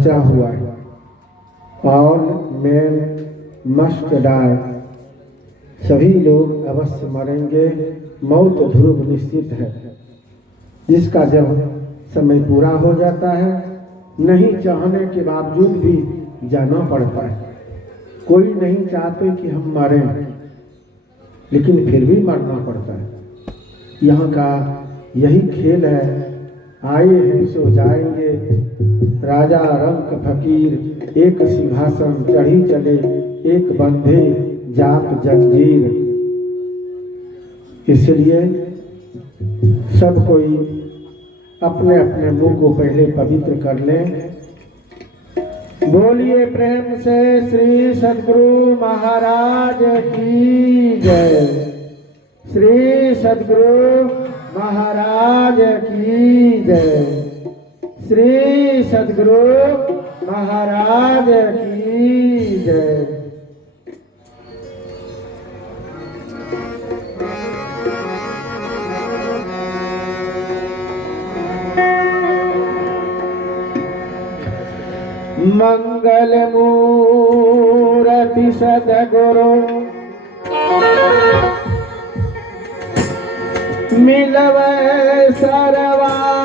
बचा हुआ है। ऑल मेन मस्ट डाई, सभी लोग अवश्य मरेंगे, मौत ध्रुव निश्चित है। जिसका जब समय पूरा हो जाता है, नहीं चाहने के बावजूद भी जाना पड़ता है। कोई नहीं चाहते कि हम मरें, लेकिन फिर भी मरना पड़ता है। यहाँ का यही खेल है। आए हैं सो जाएंगे, राजा रंक फकीर, एक सिंहासन चढ़ी चले, एक बंधे जाप जंजीर। इसलिए सब कोई अपने अपने मुंह को पहले पवित्र कर लें। बोलिए प्रेम से श्री सद्गुरु महाराज की जय। श्री सद्गुरु महाराज की जय। श्री सद्गुरु महाराज की जय। मंगल मूर्ति सद्गुरु मिलवै सर्वाधार।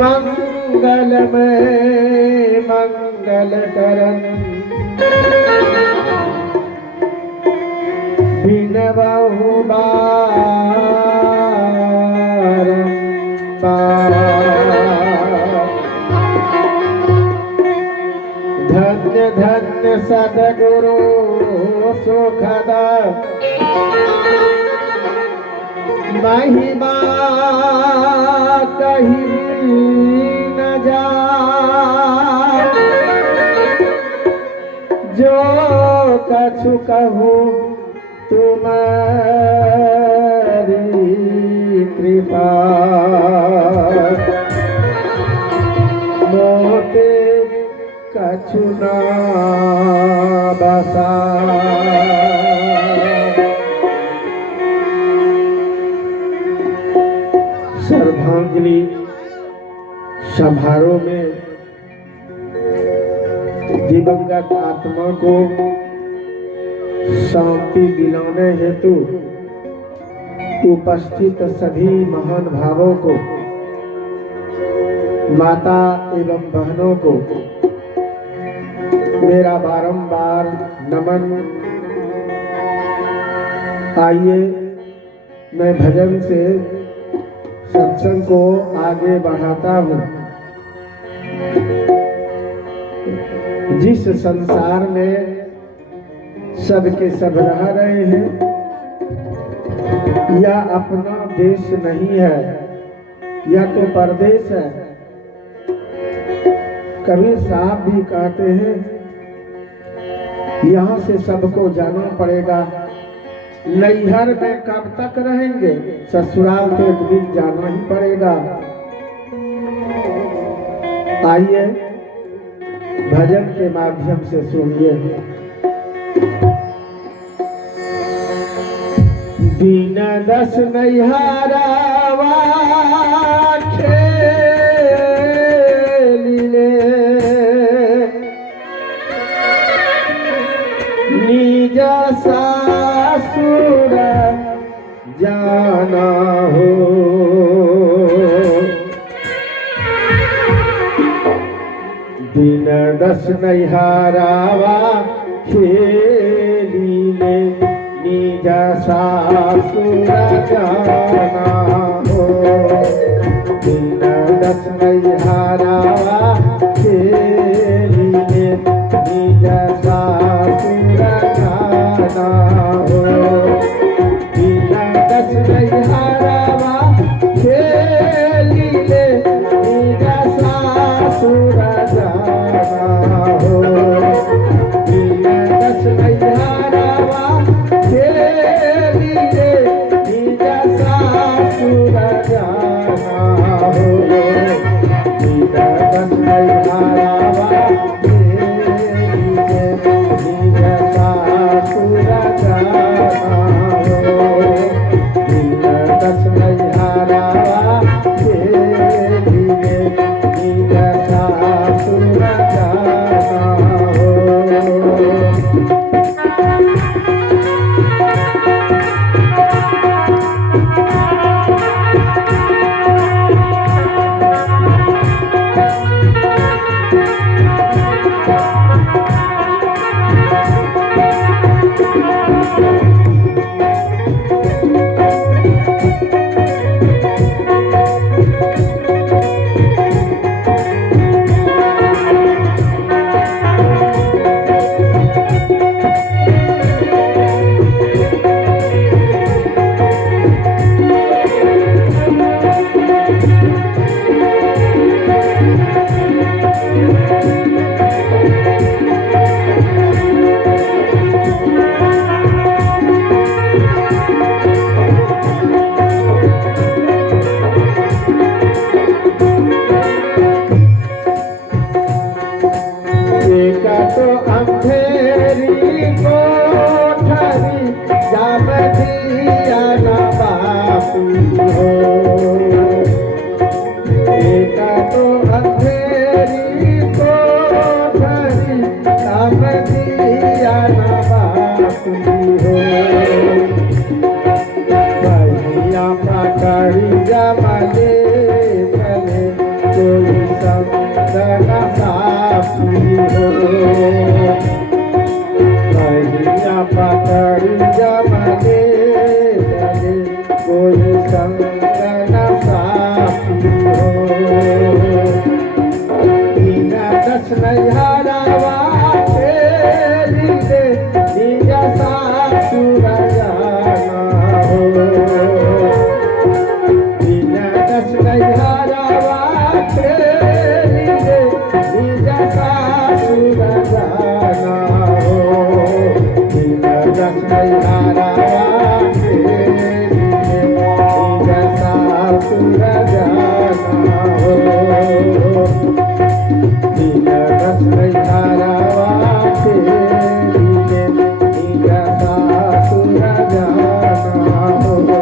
मंगल में मंगल करन बिनबहु धन्य धन्य सद्गुरु सुखद महिमा कहीं न जाए। जो कछु कहूँ तुम्हारी कृपा, मोटे कछु न बसा। श्रद्धांजलि समारोह में दिवंगत आत्मा को शांति दिलाने हेतु उपस्थित सभी महान भावों को, माता एवं बहनों को मेरा बारंबार नमन। आइए मैं भजन से सत्संग को आगे बढ़ाता हूँ। जिस संसार में सबके सब रह रहे हैं, या अपना देश नहीं है या तो परदेश है। कबीर साहब भी कहते हैं, यहाँ से सबको जाना पड़ेगा। नैहर में कब तक रहेंगे, ससुराल तो एक दिन जाना ही पड़ेगा। आइए भजन के माध्यम से सुनिए। दीन दस नैहरावा खेलिले, निज सासुर जाना हो। दीन दस नैहरावा खेलिले, निज सासुर जाना हो। दीन दस नैहरावा खेलिले, निज सासुर जाना हो। दीन दस नैहरावा खेलिले, निज सासुर जाना हो। दीन दस नैहरावा खेलिले, निज सासुर जाना हो। जाना हो दीन दस नैहरवा तेरी निजा सासुर जाना हो।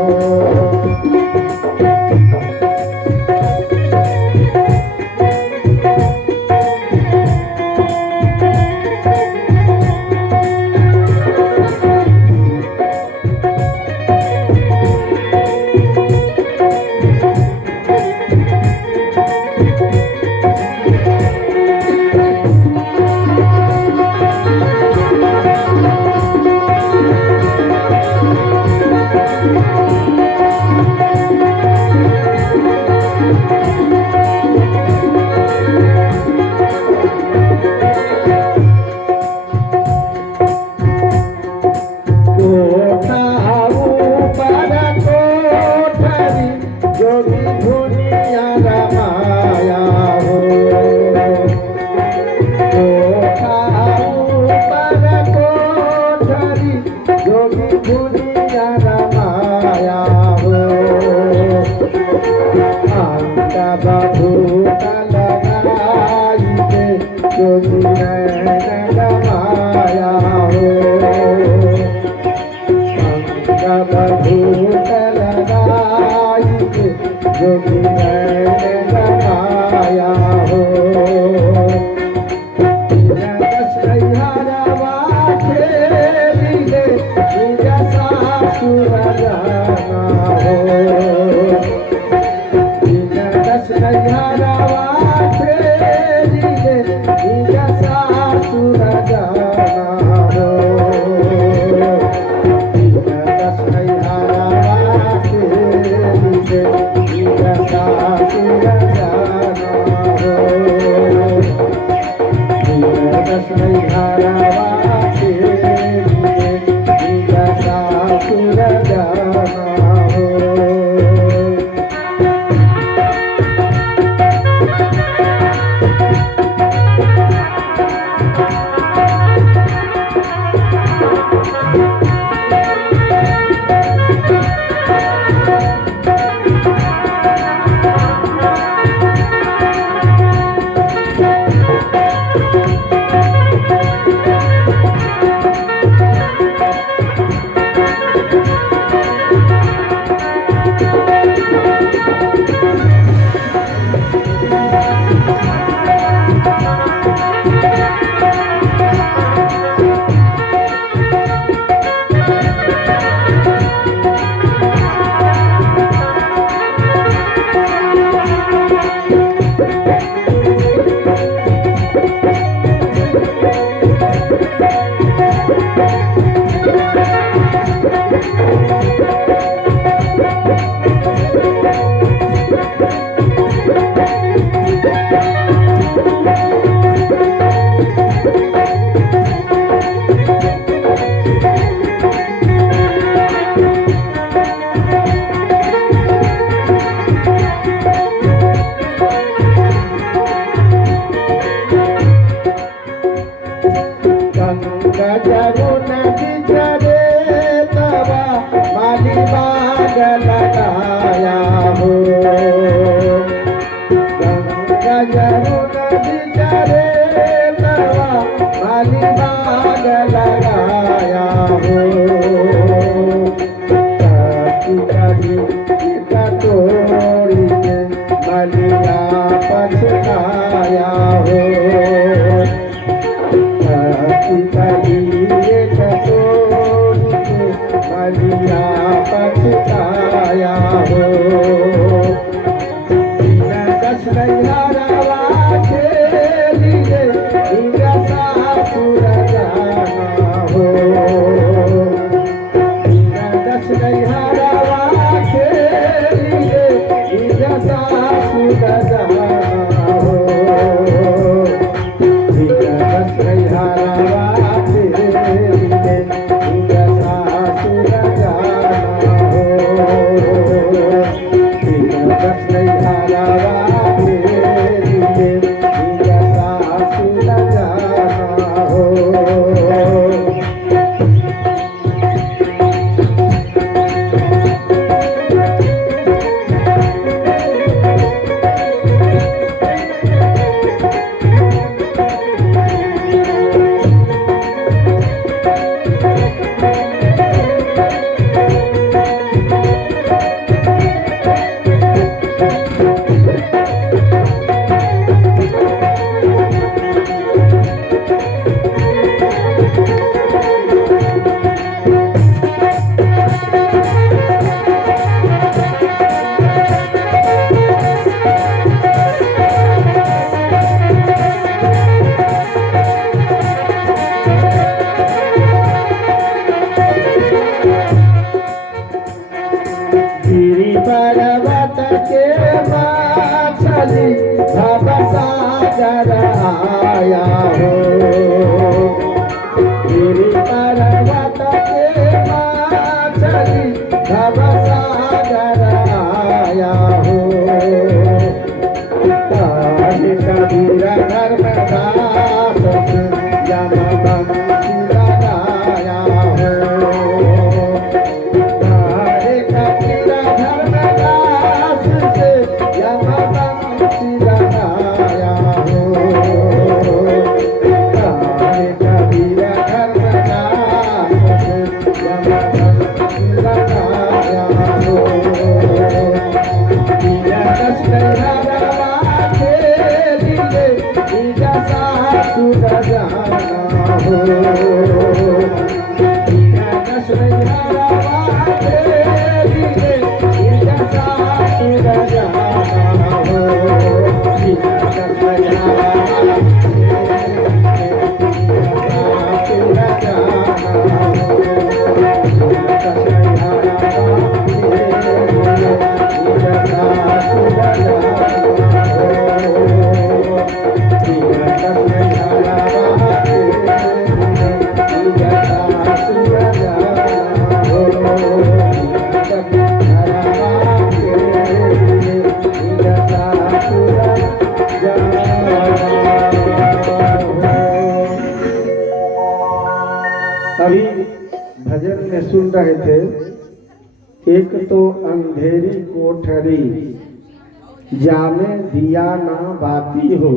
सागर आया हो, गिरि पर्वत के माचली भव सागर आया हो। कबीर धर्मदास यम बंसी लगाया हो, कबीर धर्मदास से यम बंसी लगाया हो, कबीर धर्मदास से यम बंसी लगाया हो। अभी भजन में सुन रहे थे, एक तो अंधेरी कोठरी जामे दिया ना बाती हो,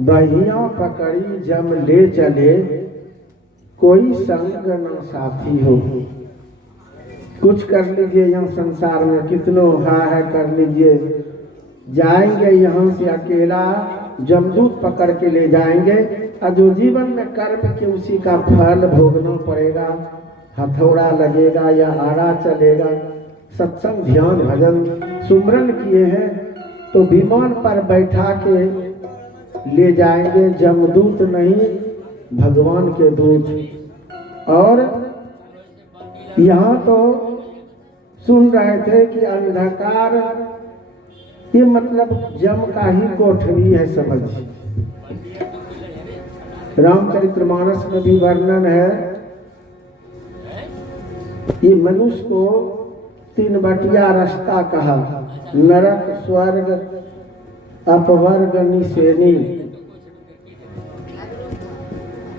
बहिया पकड़ी जम ले चले कोई संग न साथी हो। कुछ कर लीजिए यहाँ संसार में, कितनों है कर लीजिए, जाएंगे यहाँ से अकेला, जमदूत पकड़ के ले जाएंगे और जो जीवन में कर्म के उसी का फल भोगना पड़ेगा, हथौड़ा लगेगा या आड़ा चलेगा। सत्संग ध्यान भजन सुमरन किए हैं तो विमान पर बैठा के ले जाएंगे, जमदूत नहीं भगवान के दूत। और यहाँ तो सुन रहे थे कि अंधकार, ये मतलब जम का ही कोठरी है, समझ। रामचरितमानस में भी वर्णन है, ये मनुष्य को 3 बटिया रास्ता कहा, नरक स्वर्ग अपवर्ग निसेनी।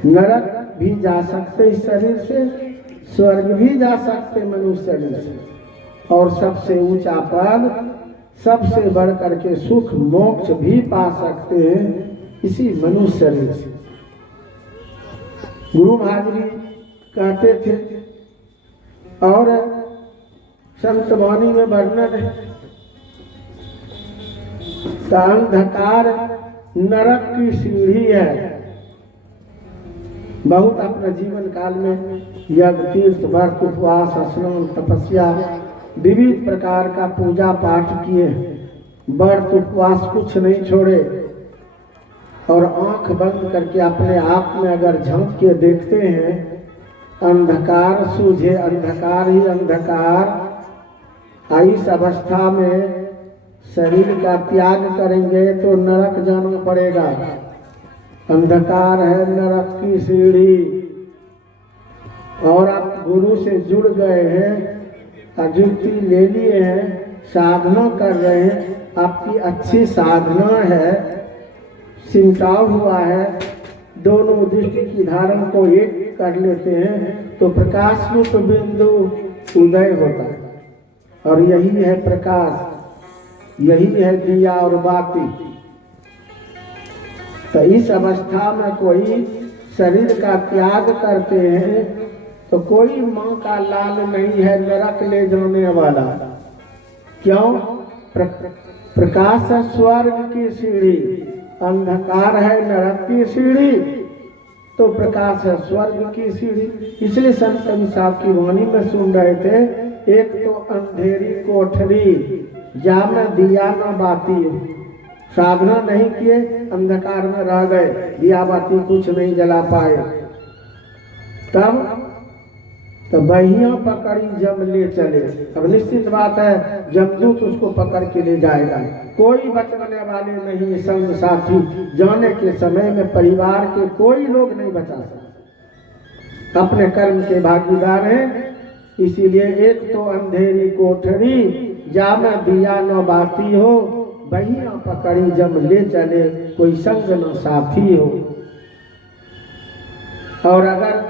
नरक भी जा सकते इस शरीर से, स्वर्ग भी जा सकते मनुष्य शरीर से, और सबसे ऊंचा पद, सबसे बढ़ करके सुख मोक्ष भी पा सकते हैं इसी मनुष्य शरीर से। गुरु महाराज भी कहते थे, और संत वाणी में वर्णन है, अंधकार नरक की सीढ़ी है। बहुत अपने जीवन काल में यज्ञ तीर्थ व्रत उपवास स्नान तपस्या विविध प्रकार का पूजा पाठ किए, व्रत उपवास कुछ नहीं छोड़े, और आंख बंद करके अपने आप में अगर झांक के देखते हैं, अंधकार सूझे, अंधकार ही अंधकार। इस अवस्था में शरीर का त्याग करेंगे तो नरक जाना पड़ेगा। अंधकार है नरक की सीढ़ी, और आप गुरु से जुड़ गए हैं, अजुक्ति ले लिए हैं, साधना कर रहे हैं, आपकी अच्छी साधना है, सिमटाव हुआ है, दोनों दृष्टि की धारण को एक कर लेते हैं तो प्रकाश रूप बिंदु उदय होता है। और यही है प्रकाश, यही है दिया और बाती। तो इस अवस्था में कोई शरीर का त्याग करते हैं तो कोई माँ का लाल नहीं है नरक ले जाने वाला। क्यों? प्रकाश है स्वर्ग की सीढ़ी, अंधकार है नरक की सीढ़ी, तो प्रकाश है स्वर्ग की सीढ़ी। इसलिए संत कवि साहब की वाणी में सुन रहे थे, एक तो अंधेरी कोठरी जामे दिया न बाती, साधना नहीं किए, अंधकार में रह गए, दिया बाती कुछ नहीं जला पाए। तब तो बहियां पकड़ी जम ले चले। अब निश्चित बात है जमदूत उसको पकड़ के ले जाएगा, कोई बचाने वाले नहीं, संग साथी जाने के समय में परिवार के कोई लोग नहीं बचा सकते, अपने कर्म के भागीदार हैं। इसीलिए एक तो अंधेरी कोठरी जामे दिया न बाती हो, बहियां पकड़ी जम ले चले, कोई संग न साथी हो। और अगर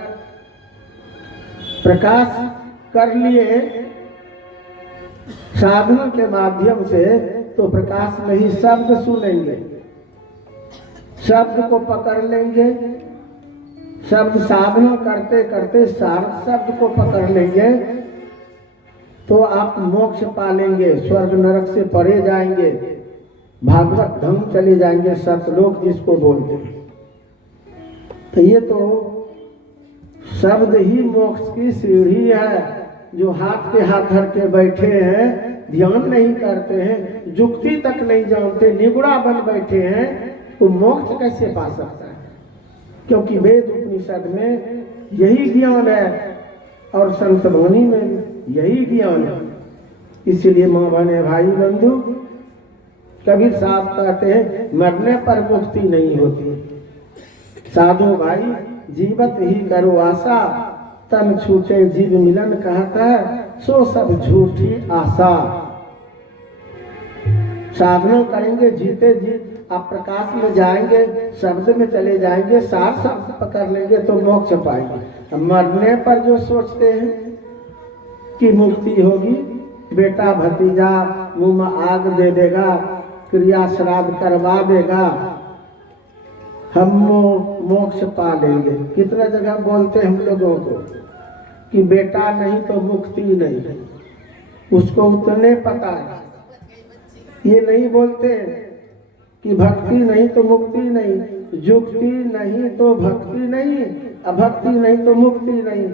प्रकाश कर लिए साधना के माध्यम से तो प्रकाश में ही शब्द सुनेंगे, शब्द को पकड़ लेंगे, शब्द साधना करते करते शब्द को पकड़ लेंगे तो आप मोक्ष पालेंगे, स्वर्ग नरक से परे जाएंगे, भागवत धाम चले जाएंगे, सतलोक जिसको बोलते हैं। तो ये तो शब्द ही मोक्ष की सीढ़ी है। जो हाथ पे हाथ धर के बैठे हैं, ध्यान नहीं करते हैं, जुक्ति तक नहीं जानते, निगुड़ा बन बैठे हैं, तो मोक्ष कैसे पा सकता है? क्योंकि वेद उपनिषद में यही ज्ञान है और संत वाणी में यही ज्ञान है। इसीलिए माँ बहने भाई बंधु, कबीर साहब कहते हैं मरने पर मुक्ति नहीं होती। साधु भाई जीवत ही करो आशा, तन छूटे जीव मिलन कहता है, सो सब झूठी आशा। साधना करेंगे, जीते जी आप प्रकाश में जाएंगे, शब्द में चले जाएंगे, सार शब्द पकड़ लेंगे तो मोक्ष पाएंगे। मरने पर जो सोचते हैं कि मुक्ति होगी, बेटा भतीजा मुंह में आग दे देगा, क्रिया श्राद्ध करवा देगा, हम मोक्ष पा लेंगे। कितना जगह बोलते हैं हम लोगों को कि बेटा नहीं तो मुक्ति नहीं, उसको उतने पता है। ये नहीं बोलते कि भक्ति नहीं तो मुक्ति नहीं, जुक्ति नहीं तो भक्ति नहीं, अभक्ति नहीं तो मुक्ति नहीं।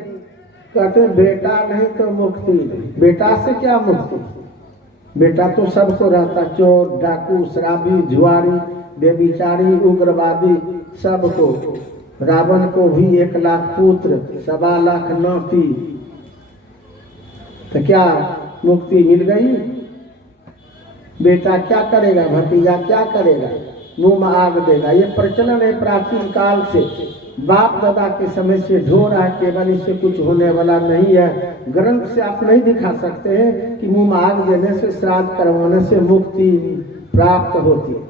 कहते बेटा नहीं तो मुक्ति नहीं। बेटा से क्या मुक्ति? बेटा तो सबको रहता, चोर डाकू शराबी जुआरी बेबिचारी उग्रवादी सबको। रावण को भी 1 लाख पुत्र 1.25 लाख नाती, तो क्या मुक्ति मिल गई? बेटा क्या करेगा, भतीजा क्या करेगा? मुंह में आग देगा। ये प्रचलन है प्राचीन काल से, बाप दादा के समय से ढो रहा है, केवल इससे कुछ होने वाला नहीं है। ग्रंथ से आप नहीं दिखा सकते हैं कि मुंह में आग देने से, श्राद्ध करवाने से मुक्ति प्राप्त होती है।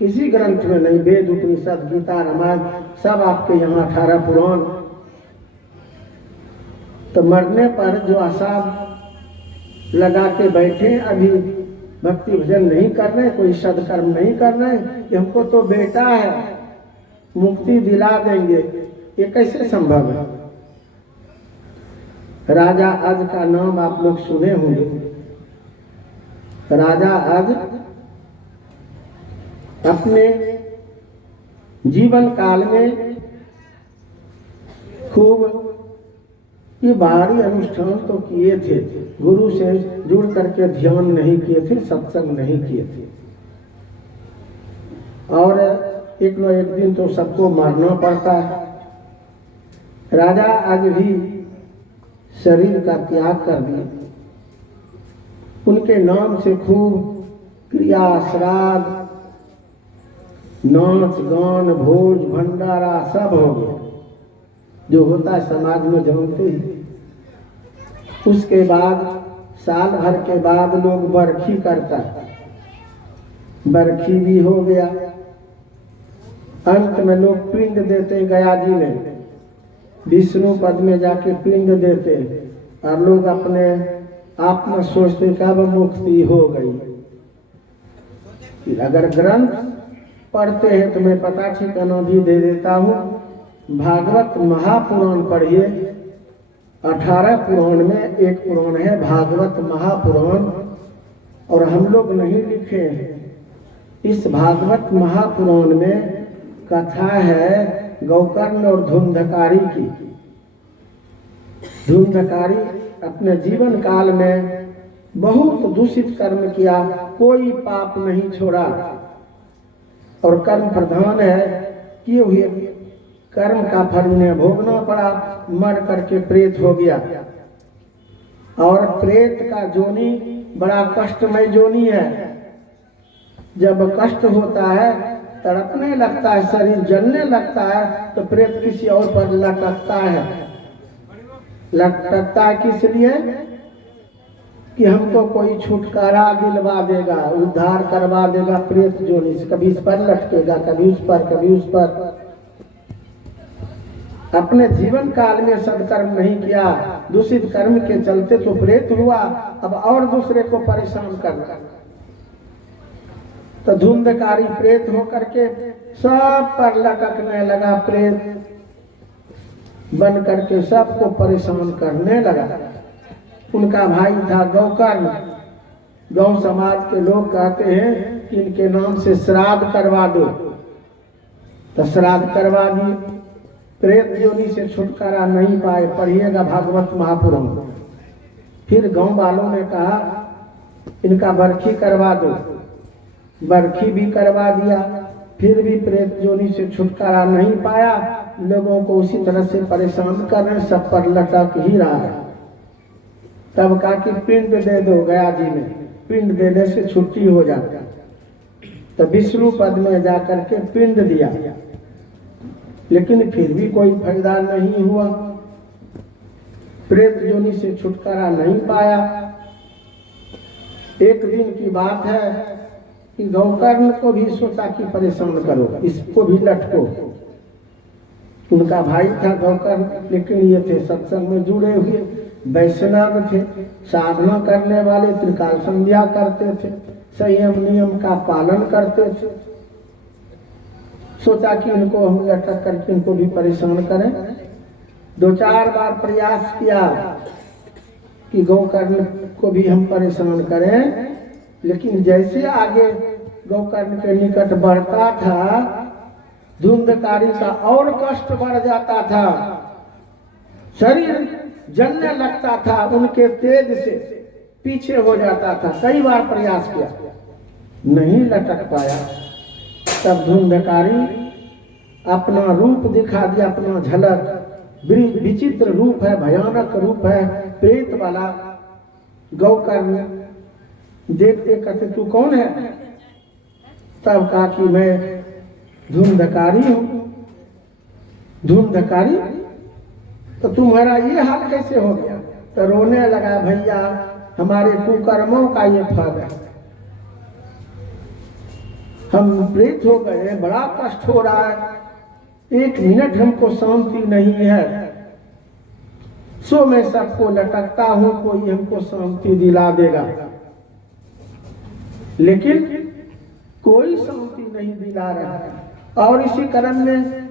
किसी ग्रंथ में नहीं। वेद उपनिषद गीता रामायण सब आपके यहाँ 18 पुराण। तो मरने पर जो आशा लगा के बैठे, अभी भक्ति भजन नहीं कर रहे, कोई सदकर्म नहीं कर रहे, कि हमको तो बेटा है मुक्ति दिला देंगे, ये कैसे संभव है? राजा अज का नाम आप लोग सुने होंगे। राजा अज अपने जीवन काल में खूब ये बाहरी अनुष्ठान तो किए थे, गुरु से जुड़ करके ध्यान नहीं किए थे, सत्संग नहीं किए थे, और एक न एक दिन तो सबको मारना पड़ता है। राजा आज भी शरीर का त्याग कर दिए। उनके नाम से खूब क्रिया श्राद्ध नाच गान भोज भंडारा सब हो गया, जो होता है समाज में जानते ही। उसके बाद साल भर के बाद लोग बरखी करता है, बरखी भी हो गया। अंत में लोग पिंड देते, गया जी में विष्णु पद में जाके पिंड देते, और लोग अपने आप में सोचते कब मुक्ति हो गई। अगर ग्रंथ पढ़ते हैं तो मैं पता ठिकाना भी दे देता हूँ। भागवत महापुराण पढ़िए, 18 पुराण में एक पुराण है भागवत महापुराण, और हम लोग नहीं लिखे हैं। इस भागवत महापुराण में कथा है गौकर्ण और धुंधकारी की। धुंधकारी अपने जीवन काल में बहुत दूषित कर्म किया, कोई पाप नहीं छोड़ा, और कर्म प्रधान है, किए हुए कर्म का फल उन्हें भोगना पड़ा, मर करके प्रेत हो गया। और प्रेत का जोनी बड़ा कष्टमय जोनी है। जब कष्ट होता है, तड़पने लगता है, शरीर जलने लगता है, तो प्रेत किसी और पर लटकता है। लटकता है किस लिए? कि हमको कोई छुटकारा दिलवा देगा, उद्धार करवा देगा प्रेत जोनी से। कभी इस पर लटकेगा, कभी उस पर, कभी उस पर। अपने जीवन काल में सदकर्म नहीं किया, दूषित कर्म के चलते तो प्रेत हुआ, अब और दूसरे को परेशान करना। तो धुंधकारी प्रेत होकर के सब पर लटकने लगा, प्रेत बन करके सबको परेशान करने लगा। उनका भाई था गौकर्ण। गौ समाज के लोग कहते हैं कि इनके नाम से श्राद्ध करवा दो, तो श्राद्ध करवा दी। प्रेत योनि से छुटकारा नहीं पाए। पढ़िएगा भागवत महापुराण। फिर गांव वालों ने कहा इनका बरखी करवा दो, बरखी भी करवा दिया। फिर भी प्रेत योनि से छुटकारा नहीं पाया। लोगों को उसी तरह से परेशान कर रहे, सब पर लटक ही रहा है। तब कहा कि पिंड दे दो गया जी में, पिंड देने से छुट्टी हो जाती। तो विष्णु पद में जाकर के पिंड दिया, लेकिन फिर भी कोई फायदा नहीं हुआ। प्रेत योनि से छुटकारा नहीं पाया। एक दिन की बात है कि गौकर्ण को भी सोचा कि परेशान करो, इसको भी लटको। उनका भाई था गौकर्ण, लेकिन ये थे सत्संग में जुड़े हुए, वैष्णव थे, साधना करने वाले, त्रिकाल संध्या करते थे, संयम नियम का पालन करते थे। सोचा कि इनको हम लटक करके इनको भी परेशान करें। 2-4 बार प्रयास किया कि गौकर्ण को भी हम परेशान करें, लेकिन जैसे आगे गौकर्ण के निकट बढ़ता था, धुंधकारी का और कष्ट बढ़ जाता था, शरीर जलने लगता था, उनके तेज से पीछे हो जाता था। कई बार प्रयास किया, नहीं लटक पाया। तब धुंधकारी अपना रूप दिखा दिया, अपना झलक। विचित्र रूप है, भयानक रूप है, प्रेत वाला। गौकर्ण देखते कहते तू कौन है? तब कहा कि मैं धुंधकारी हूँ। धुंधकारी? तो तुम्हारा ये हाल कैसे हो गया? तो रोने लगा, भैया हमारे कुकर्मों का ये फल है, हम प्रेत हो गए, बड़ा कष्ट हो रहा है, 1 मिनट हमको शांति नहीं है। सो मैं सबको लटकता हूँ, कोई हमको शांति दिला देगा, लेकिन कोई शांति नहीं दिला रहा है। और इसी क्रम में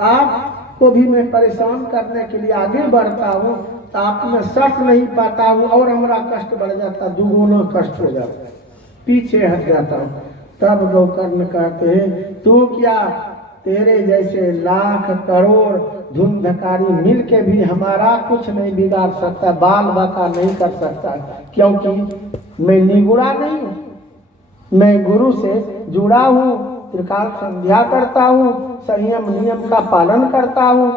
आपको भी मैं परेशान करने के लिए आगे बढ़ता हूँ, तो आप में सट नहीं पाता हूँ और हमारा कष्ट बढ़ जाता, दुगुना कष्ट हो जाता, पीछे हट जाता हूँ। तब गौकर्ण कहते हैं तू क्या, तेरे जैसे लाख करोड़ धुंधकारी मिल के भी हमारा कुछ नहीं बिगाड़ सकता, बाल बाका नहीं कर सकता, क्योंकि मैं निगुड़ा नहीं हूँ, मैं गुरु से जुड़ा हूँ, त्रिकाल संध्या करता हूँ, संयम नियम का पालन करता हूँ,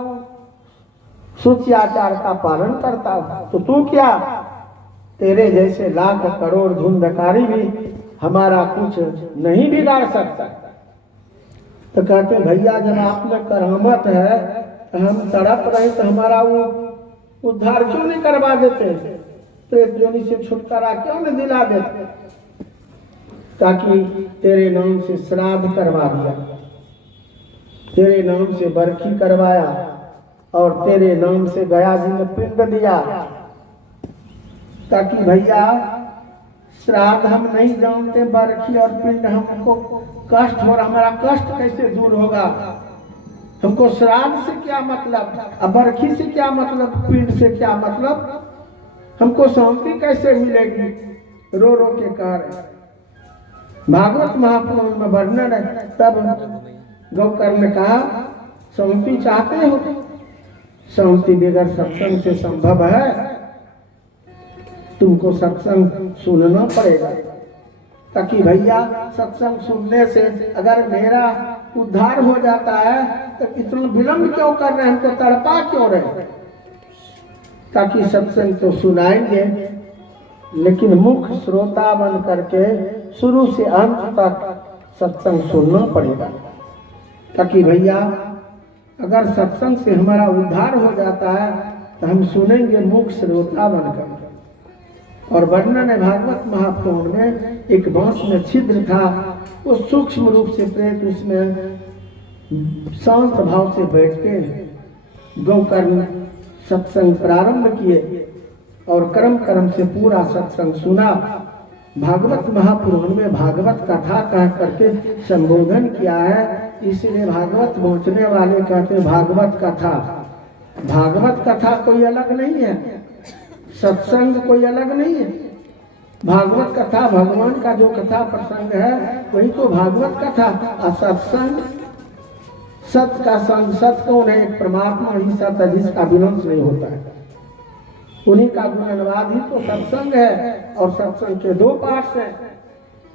शुचिआचार का पालन करता हूँ। तो तू क्या, तेरे जैसे लाख करोड़ धुंधकारी भी हमारा कुछ नहीं बिगाड़ सकता। तो कहते भैया जब आप में करामत है, तो हम तड़प रहे, तो हमारा वो उद्धार क्यों नहीं करवा देते, प्रेत योनि से छुटकारा क्यों नहीं दिला देते? ताकि तेरे नाम से श्राद्ध करवा दिया, तेरे नाम से बरखी करवाया, और तेरे नाम से गया जी ने पिंड दिया, ताकि भैया श्राद्ध हम नहीं जानते, बरखी और पिंड हमको कष्ट हो रहा, हमारा कष्ट कैसे दूर होगा? हमको श्राद्ध से क्या मतलब, अब बरखी से क्या मतलब, पिंड से क्या मतलब? हमको शांति कैसे मिलेगी? रो रो के कह रहे। भागवत महापुराण में वर्णन है। तब गौकर्ण ने कहा शांति चाहते हो? शांति बगैर सत्संग से संभव है? तुमको सत्संग सुनना पड़ेगा, ताकि भैया सत्संग सुनने से अगर मेरा उद्धार हो जाता है तो इतना विलंब क्यों कर रहे हैं, हमको तड़पा क्यों रहे? ताकि सत्संग तो सुनाएंगे लेकिन मुख्य श्रोता बन करके शुरू से अंत तक सत्संग सुनना पड़ेगा, ताकि भैया अगर सत्संग से हमारा उद्धार हो जाता है तो हम सुनेंगे मुख्य श्रोता बनकर। और वर्णन है भागवत महापुराण में, एक बांस में छिद्र था, वो सूक्ष्म रूप से प्रेत उसमें शांत भाव से बैठ के गौकर्ण सत्संग प्रारंभ किए और कर्म कर्म से पूरा सत्संग सुना। भागवत महापुराण में भागवत कथा कह करके संबोधन किया है, इसलिए भागवत पहुँचने वाले कहते हैं भागवत कथा। भागवत कथा कोई अलग नहीं है, सत्संग कोई अलग नहीं है। भागवत कथा भगवान का जो कथा प्रसंग है वही तो भागवत कथा। और सत्संग सत्य का संग, सत्य कौन है? एक परमात्मा ही सत्य है जिसका विनाश नहीं होता है, उन्हीं का गुणानुवाद ही तो सत्संग है। और सत्संग के दो पार्ट हैं,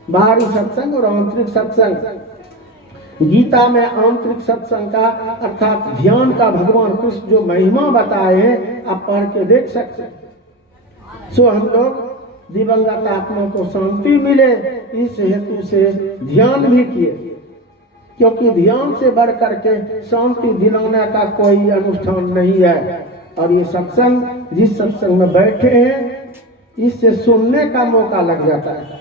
बाहरी सत्संग और आंतरिक सत्संग। गीता में आंतरिक सत्संग का अर्थात ध्यान का भगवान कृष्ण जो महिमा बताए हैं आप पढ़ के देख सकते हैं। सो हम लोग दिवंगत आत्मा को शांति मिले इस हेतु से ध्यान भी किए, क्योंकि ध्यान से बढ़ करके शांति दिलाने का कोई अनुष्ठान नहीं है। और ये सत्संग जिस सत्संग में बैठे हैं इससे सुनने का मौका लग जाता है,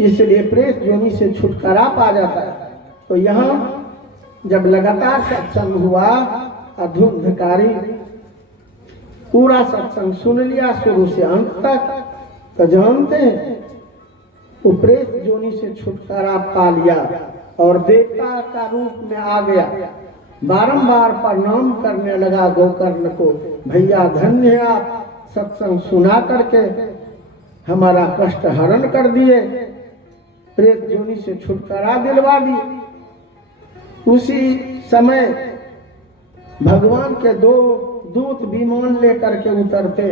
इसलिए प्रेत योनि से छुटकारा पा जाता है। तो यहाँ जब लगातार सत्संग हुआ अधुंधकारी पूरा सत्संग सुन लिया शुरू से अंत तक, तो जानते हैं वो प्रेत योनि से छुटकारा पा लिया और देवता का रूप में आ गया। बारंबार प्रणाम करने लगा गोकर्ण को, भैया धन्य है आप, सत्संग सुना करके हमारा कष्ट हरण कर दिए, प्रेत योनि से छुटकारा दिलवा दी। उसी समय भगवान के दो दूत विमान लेकर के उतरते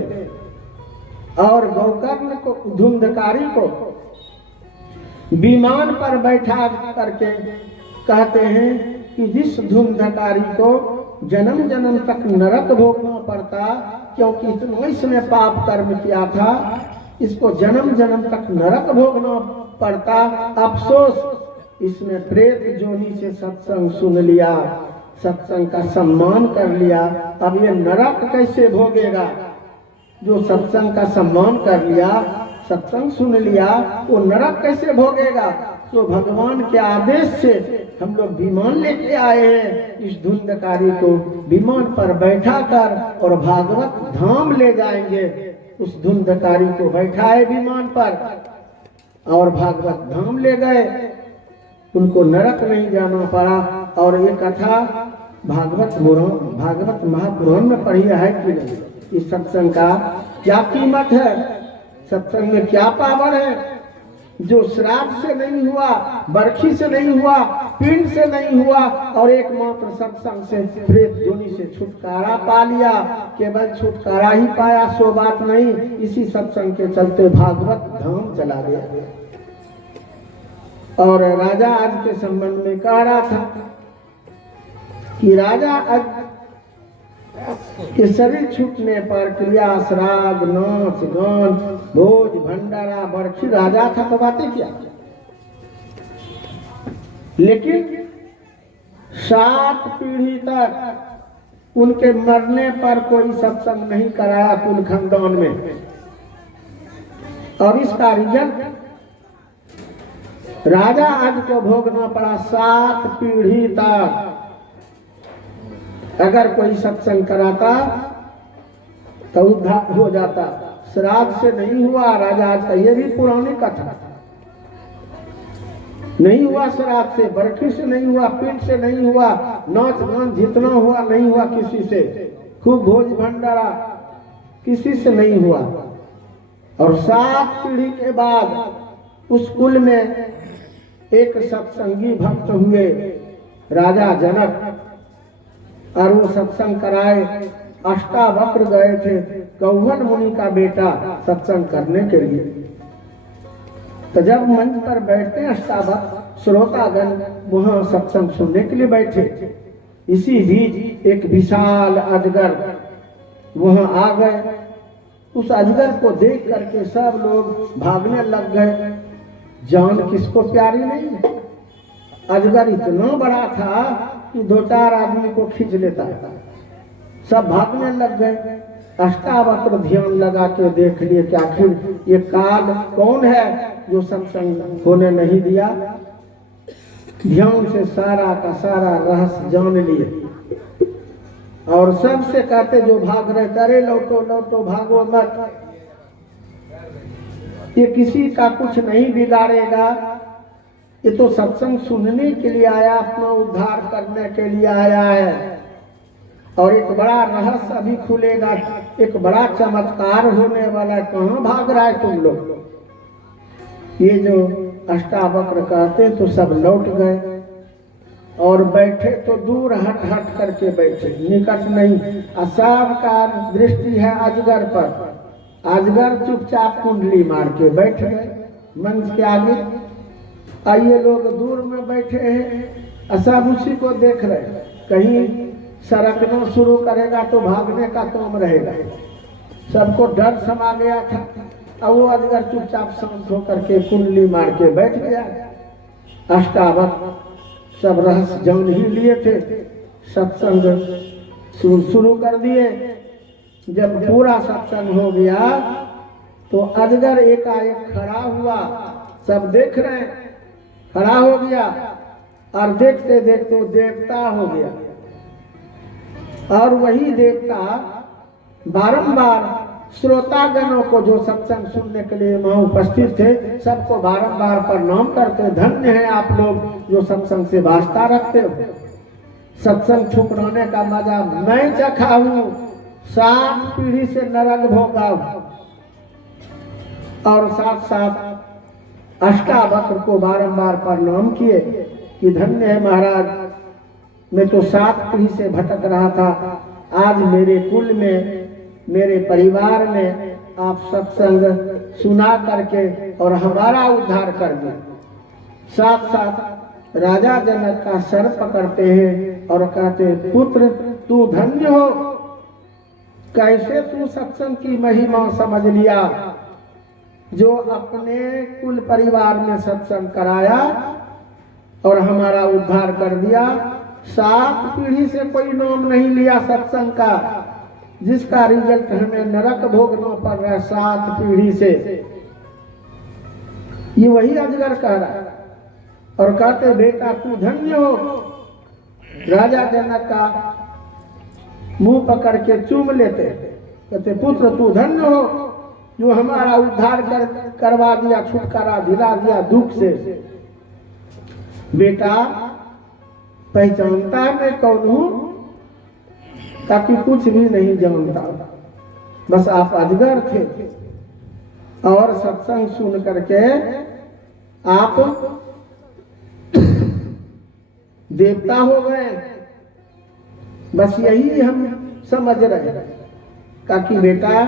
और गोकर्ण को धुंधकारी को विमान पर बैठा करके कहते हैं कि जिस धुंधकारी को जन्म जन्म तक नरक भोगना पड़ता, क्योंकि इतना इसने पाप कर्म किया था, इसको जन्म जन्म तक नरक भोगना पड़ता। अफसोस इसने प्रेत योनि से सत्संग सुन लिया, सत्संग का सम्मान कर लिया, अब ये नरक कैसे भोगेगा? जो सत्संग का सम्मान कर लिया, सत्संग सुन लिया, वो नरक कैसे भोगेगा? तो भगवान के आदेश से हम लोग विमान लेके आए हैं, इस धुंधकारी को विमान पर बैठा कर और भागवत धाम ले जाएंगे। उस धुंधकारी को बैठाए विमान पर और भागवत धाम ले गए, उनको नरक नहीं जाना पड़ा। और ये कथा भागवत महापुराण में पढ़ी है कि नहीं? इस सत्संग का क्या कीमत है, सत्संग में क्या पावर है? जो श्राप से नहीं हुआ, बरखी से नहीं हुआ, पिंड से नहीं हुआ और एकमात्र सत्संग से प्रेत योनि से छुटकारा पा लिया। केवल छुटकारा ही पाया सो बात नहीं, इसी सत्संग के चलते भागवत धाम चला गया। और राजा आज के संबंध में कह रहा था कि राजा आज के शरीर छूटने पर क्रिया श्राद्ध नाच गान भोज भंडारा बरखी राजा था तो बातें क्या, लेकिन 7 पीढ़ी तक उनके मरने पर कोई सत्संग नहीं कराया कुल खानदान में। और इसका रिजल्ट राजा आज को भोगना पड़ा 7 पीढ़ी तक। अगर कोई सत्संग कराता तो उद्धार हो जाता, श्राद्ध से नहीं हुआ राजा आज का, ये भी पुरानी कथा। नहीं हुआ श्राद्ध से, बरखी से नहीं हुआ, पिंड से नहीं हुआ, नाच गान जितना हुआ नहीं हुआ किसी से, खूब भोज भंडारा किसी से नहीं हुआ। और 7 पीढ़ी के बाद उस कुल में एक सत्संगी भक्त हुए राजा जनक, और वो सत्संग कराए। अष्टावक्र गए थे कौहन मुनि का बेटा सत्संग करने के लिए। तो जब मंच पर बैठते अष्टावक्र श्रोतागण वहां सत्संग सुनने के लिए बैठे, इसी बीच एक विशाल अजगर वहां आ गए उस अजगर को देख करके सब लोग भागने लग गए। जान किसको प्यारी नहीं है। अजगर इतना बड़ा था कि 2-4 आदमी को खींच लेता था। सब भागने लग गए। अष्टावक्र ध्यान लगा के देख लिए कि आखिर ये काल कौन है जो सत्संग होने नहीं दिया। ध्यान से सारा का सारा रहस्य जान लिए और सबसे कहते जो भाग रहे, अरे लौटो लौटो, भागो मत, ये किसी का कुछ नहीं बिगाड़ेगा, ये तो सत्संग सुनने के लिए आया, अपना उद्धार करने के लिए आया है। और एक बड़ा रहस्य अभी खुलेगा, एक बड़ा चमत्कार होने वाला है, कहाँ भाग रहा है तुम लोग। ये जो अष्टावक्र कहते तो सब लौट गए और बैठे तो दूर हट हट करके बैठे, निकट नहीं। सब का दृष्टि है अजगर पर। अजगर चुपचाप कुंडली मार के बैठ गए मंच के आगे। आइए लोग दूर में बैठे हैं, सब उसी को देख रहे। कहीं सरकना शुरू करेगा तो भागने का काम रहेगा। सबको डर समा गया था। अब वो अजगर चुपचाप शांत होकर के कुंडली मार के बैठ गया। अष्टावक्र सब रहस्य जान ही लिए थे, सत्संग शुरू कर दिए। जब पूरा सत्संग हो गया तो अजगर एकाएक खड़ा हुआ, सब देख रहे हैं, खड़ा हो गया और देखते देखते वो देवता हो गया। और वही देवता बारंबार श्रोतागणों को, जो सत्संग सुनने के लिए वहां उपस्थित थे, सबको बारंबार प्रणाम करते, धन्य है आप लोग जो सत्संग से वास्ता रखते हो। सत्संग ठुकराने का मजा मैं चखा हूं, 7 पीढ़ी से नरक भोगा हूं। और साथ साथ अष्टावक्र को बारंबार प्रणाम किए कि धन्य है महाराज, मैं तो 7 पीढ़ी से भटक रहा था, आज मेरे कुल में, मेरे परिवार में आप सत्संग सुना करके और हमारा उद्धार कर दिया। साथ साथ राजा जनक का सर पकड़ते हैं और कहते, पुत्र तू धन्य हो, कैसे तू सत्संग की महिमा समझ लिया, जो अपने कुल परिवार में सत्संग कराया और हमारा उद्धार कर दिया। 7 पीढ़ी से कोई नाम नहीं लिया सत्संग का, जिसका रिजल्ट हमें नरक भोगना पड़ रहा है 7 पीढ़ी से। ये वही अजगर कह रहा है और कहते, बेटा तू धन्य हो। राजा जनक का मुंह पकड़ के चूम लेते, कहते पुत्र तू धन्य हो, जो हमारा उद्धार करवा दिया, छुटकारा दिला दिया दुख से। बेटा पहचानता मैं कौन हूं? ताकि कुछ भी नहीं जानता, बस आप अजगर थे और सत्संग सुन करके आप देवता हो गए, बस यही हम समझ रहे। ताकि बेटा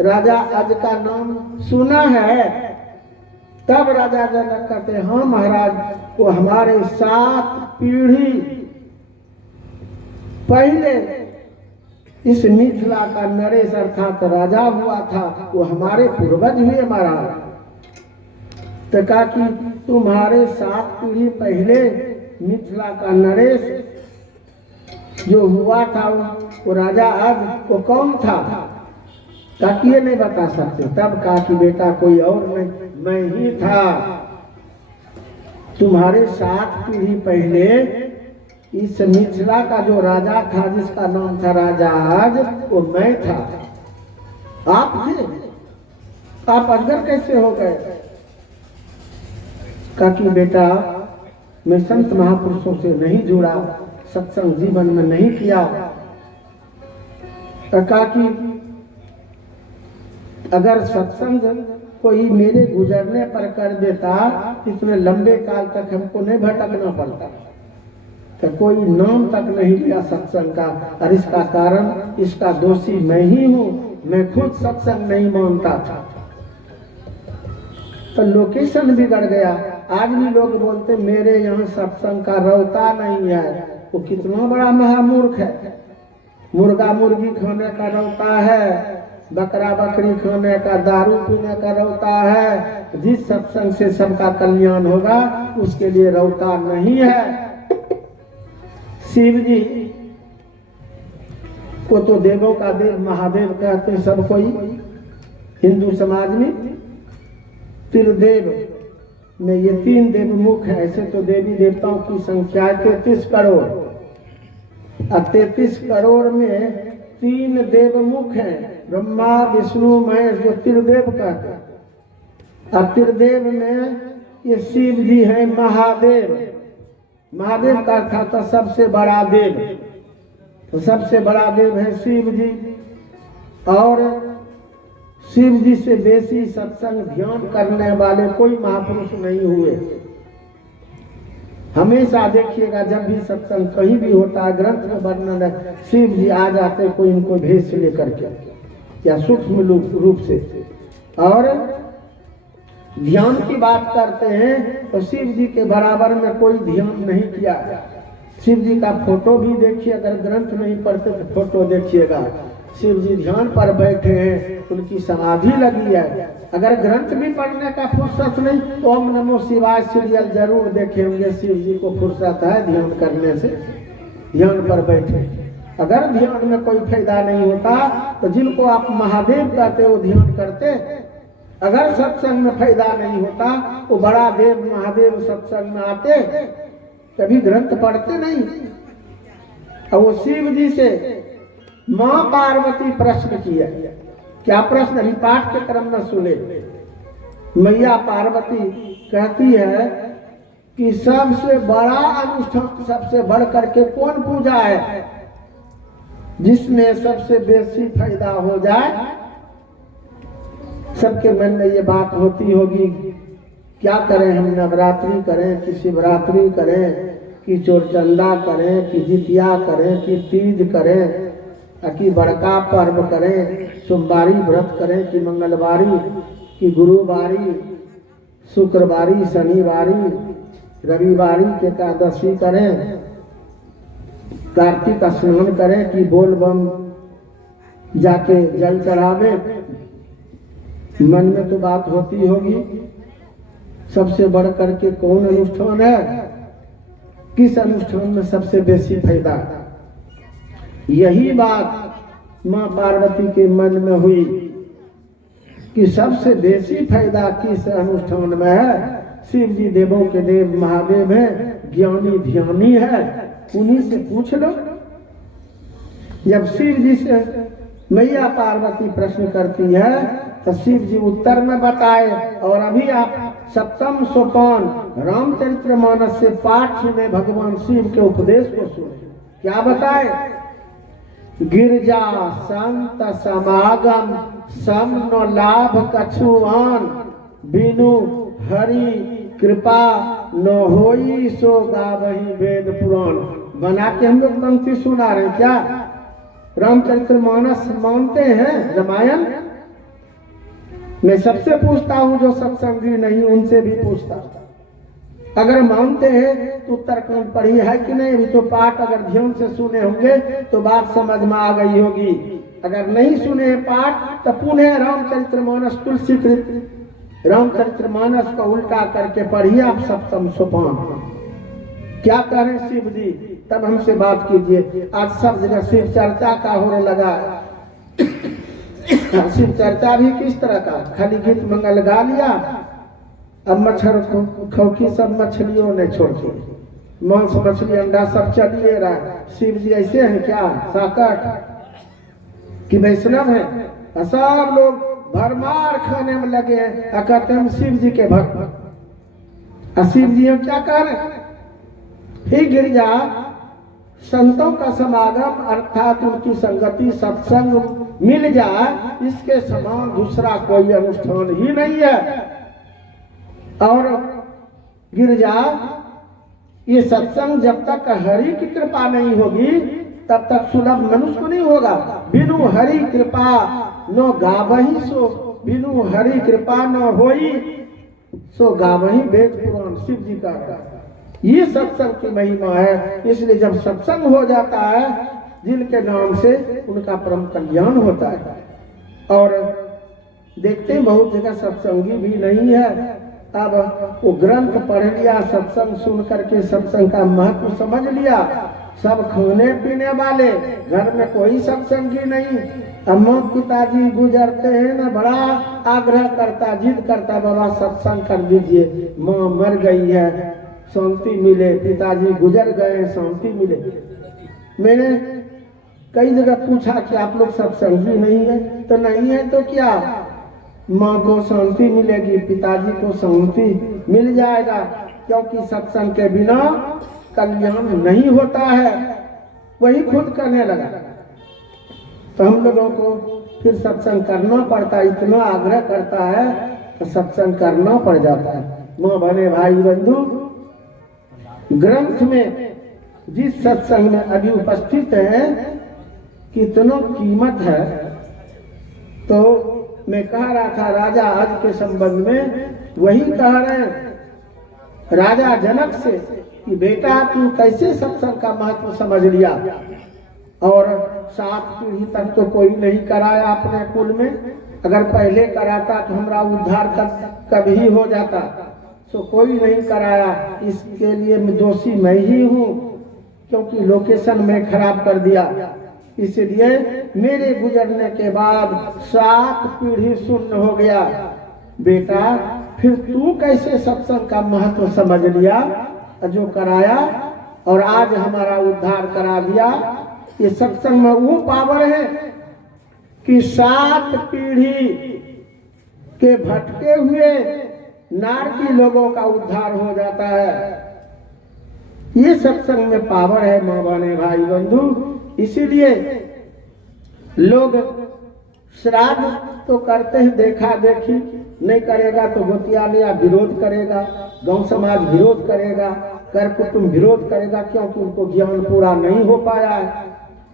राजा आज का नाम सुना है। तब राजा जनक कहते, हाँ महाराज, वो हमारे 7 पीढ़ी पहले इस मिथिला का नरेश अर्थात राजा हुआ था, वो हमारे पूर्वज हुए महाराज। तो कहा कि तुम्हारे 7 पीढ़ी पहले मिथिला का नरेश जो हुआ था वो राजा आज वो कौन था? ताकि ये नहीं बता सकते। तब कहा कि बेटा कोई और नहीं, मैं ही था। तुम्हारे 7 पीढ़ी पहले इस मिथिला का जो राजा था, जिसका नाम था राजाज, वो मैं था। आप थे, आप अजगर कैसे हो गए? कहा कि बेटा मैं संत महापुरुषों से नहीं जुड़ा, सत्संग जीवन में नहीं किया। कहा कि अगर सत्संग कोई मेरे गुजरने पर कर देता, इतने लंबे काल तक हमको नहीं भटकना पड़ता। तो कोई नाम तक नहीं लिया सत्संग का, और इसका कारण, इसका दोषी मैं ही हूँ। मैं खुद सत्संग नहीं मानता था, तो लोकेशन बिगड़ गया। आज भी लोग बोलते मेरे यहाँ सत्संग का रौता नहीं है। वो कितना बड़ा महामूर्ख है। मुर्गा मुर्गी खाने का रौता है, बकरा बकरी खाने का, दारू पीने का रौता है। जिस सत्संग से सबका कल्याण होगा उसके लिए रौता नहीं है। शिव जी को तो देवों का देव महादेव कहते हैं सब कोई हिंदू समाज में। त्रिदेव में ये 3 देव मुख है। ऐसे तो देवी देवताओं की संख्या है 33 करोड़, और 33 करोड़ में 3 देव मुख हैं, ब्रह्मा विष्णु महेश, जो त्रिदेव कहते हैं। और त्रिदेव में ये शिव जी है महादेव। महादेव का अर्थ था सबसे बड़ा देव, तो सबसे बड़ा देव है शिव जी। और शिव जी से बेसी सत्संग ध्यान करने वाले कोई महापुरुष नहीं हुए। हमेशा देखिएगा जब भी सत्संग कहीं भी होता है, ग्रंथ में वर्णन है, शिव जी आ जाते कोई इनको भेष लेकर के या सूक्ष्म रूप से। और ध्यान की बात करते हैं तो शिव जी के बराबर में कोई ध्यान नहीं किया। शिव जी का फोटो भी देखिए, अगर ग्रंथ नहीं पढ़ते तो फोटो देखिएगा। शिव जी ध्यान पर बैठे हैं, उनकी समाधि लगी है। अगर ग्रंथ भी पढ़ने का फुर्सत नहीं तो ओम नमो शिवाय सीरियल जरूर देखे होंगे। शिव जी को फुर्सत है ध्यान करने से, ध्यान पर बैठे। अगर ध्यान में कोई फायदा नहीं होता तो जिनको आप महादेव कहते हो ध्यान करते। अगर सत्संग में फायदा नहीं होता तो बड़ा देव महादेव सत्संग में आते, कभी ग्रंथ पढ़ते नहीं। और वो शिव जी से मां पार्वती प्रश्न किया। क्या प्रश्न? अभी पाठ के क्रम में सुने। मैया पार्वती कहती है कि सबसे बड़ा अनुष्ठान, सबसे बढ़ करके कौन पूजा है जिसमें सबसे बेसी फायदा हो जाए। सबके मन में ये बात होती होगी, क्या करें हम, नवरात्रि करें कि शिवरात्रि करें कि चोरचंदा करें कि जितिया करें कि तीज करें कि बड़का पर्व करें, सोमवारी व्रत करें कि मंगलवारी कि गुरुवारी, शुक्रवारी, शनिवारी, रविवारी के एकादशी करें, कार्तिक स्नान करें कि बोल बम जाके जल चढ़ावे। मन में तो बात होती होगी सबसे बढ़ करके कौन अनुष्ठान है, किस अनुष्ठान में सबसे बेसी फायदा। यही बात मां पार्वती के मन में हुई कि सबसे बेसी फायदा किस अनुष्ठान में है। शिव जी देवों के देव महादेव हैं, ज्ञानी ध्यानी है, उन्हीं से पूछ लो। जब शिव जी से मैया पार्वती प्रश्न करती है तो शिव जी उत्तर में बताए। और अभी आप 7वें सोपान रामचरितमानस से पाठ सुने, भगवान शिव के उपदेश को सुने। क्या बताए? गिरजा संत समागम सम न लाभ कछुआन, बिनु हरि कृपा न होई सो गावही वेद पुराण। बना के हम लोग पंक्ति सुना रहे। क्या रामचरितमानस मानते हैं? रामायण मैं सबसे पूछता हूँ, जो सत्संगी नहीं उनसे भी पूछता हूँ। अगर मानते हैं तो उत्तरकांड पढ़ी है कि नहीं? अभी तो पाठ अगर ध्यान से सुने होंगे तो बात समझ में आ गई होगी। अगर नहीं सुने पाठ तो पुनः रामचरितमानस, तुलसीकृत रामचरितमानस का उल्टा करके पढ़िए आप 7वें सोपान। क्या कह रहे हैं शिव जी, तब हमसे बात कीजिए। आज सब जगह शिव चर्चा का होने लगा। शिव चर्चा भी किस तरह का, खाली गीत मंगल गा लिया। अब मच्छर खौखी सब मछलियों ने छोड़ दी, मांस मछली अंडा सब चलिए रहा। शिव जी ऐसे हैं क्या साकट कि वैष्णव है? सब लोग भरमार खाने में लगे हैं, कहते हम शिव जी के भक्त। शिव जी हम क्या कह रहे हैं? हे गिरजा, संतों का समागम अर्थात उनकी संगति सत्संग मिल जाए, इसके समान दूसरा कोई अनुष्ठान ही नहीं है। और गिरजा, ये सत्संग जब तक हरि की कृपा नहीं होगी तब तक सुलभ मनुष्य को नहीं होगा। बिनु हरि कृपा न गावही सो, बिनु हरि कृपा न होई सो गावही वेद पुराण। शिव जी का ये सत्संग की महिमा है। इसलिए जब सत्संग हो जाता है जिनके नाम से उनका परम कल्याण होता है। और देखते हैं बहुत जगह सत्संगी भी नहीं है। अब वो ग्रंथ पढ़ लिया, सत्संग सुन करके सत्संग का महत्व समझ लिया, सब खाने पीने वाले, घर में कोई सत्संगी नहीं। अम्मा पिताजी गुजरते हैं ना, बड़ा आग्रह करता, जिद करता, बाबा सत्संग कर दीजिए, माँ मर गई है, शांति मिले, पिताजी गुजर गए, शांति मिले। मैंने कई जगह पूछा कि आप लोग सत्संगी नहीं है, तो नहीं है तो क्या, माँ को शांति मिलेगी, पिताजी को शांति मिल जाएगा, क्योंकि सत्संग के बिना कल्याण नहीं होता है। वही खुद करने लगा। तो हम लोगों को फिर सत्संग करना पड़ता है, इतना आग्रह करता है तो सत्संग करना पड़ जाता है। माँ बहने भाई बंधु, ग्रंथ में जिस सत्संग में अभी उपस्थित है कितना कीमत है। तो मैं कह रहा था राजा आज के संबंध में, वही कह रहे हैं राजा जनक से कि बेटा तू कैसे सत्संग का महत्व समझ लिया, और 7 पीढ़ी तक तो कोई नहीं कराया अपने कुल में, अगर पहले कराता तो हमारा उद्धार कभी हो जाता, तो कोई नहीं कराया। इसके लिए मैं दोषी मैं ही हूँ, क्योंकि लोकेशन में खराब कर दिया, इसलिए मेरे गुजरने के बाद 7 पीढ़ी शून्य हो गया। बेटा फिर तू कैसे सत्संग का महत्व समझ लिया, जो कराया और आज हमारा उद्धार करा दिया। ये सत्संग में वो पावर है कि 7 पीढ़ी के भटके हुए नारकी लोगों का उद्धार हो जाता है। ये सत्संग में पावर है माँ बहने भाई बंधु। इसीलिए लोग श्राद्ध तो करते हैं, देखा देखी, नहीं करेगा तो गोतियालिया विरोध करेगा, गांव समाज विरोध करेगा, कर कुटुंब विरोध करेगा, क्योंकि उनको ज्ञान पूरा नहीं हो पाया है,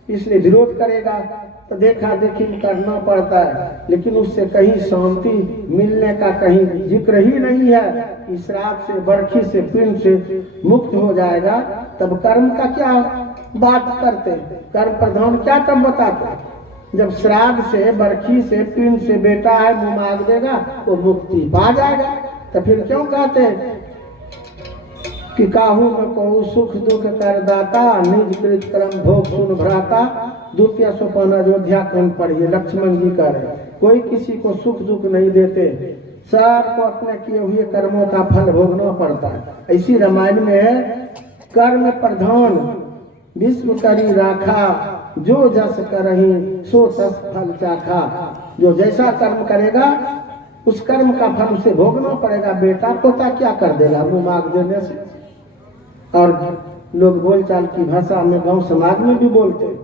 इसलिए विरोध करेगा। तो देखा देखी करना पड़ता है, लेकिन उससे कहीं शांति मिलने का कहीं जिक्र ही नहीं है। इस श्राद्ध से, बरखी से, पिंड से मुक्त हो जाएगा, तब कर्म का क्या बात करते, कर्म प्रधान क्या कर्म बताते। जब श्राद्ध से, बरखी से, पिंड से बेटा है मुँह मांग देगा वो मुक्ति पा जाएगा, तो फिर क्यों कहते हैं कि काहू में कहू सुख दुख कर दाता, निज कृत कर्म भोग सुन भ्राता। द्वितीय सोपान अयोध्या कांड पढ़िए, लक्ष्मण जी कर कोई किसी को सुख दुख नहीं देते, सबको अपने किए हुए कर्मों का फल भोगना पड़ता है। ऐसी रामायण में है, कर्म प्रधान विश्व करी राखा, जो जस करही सो तस फल चाखा। जो जैसा कर्म करेगा उस कर्म का फल उसे भोगना पड़ेगा। बेटा पोता क्या कर देगा मुँह मांग देने से। और लोग बोलचाल की भाषा में गांव समाज में भी बोलते,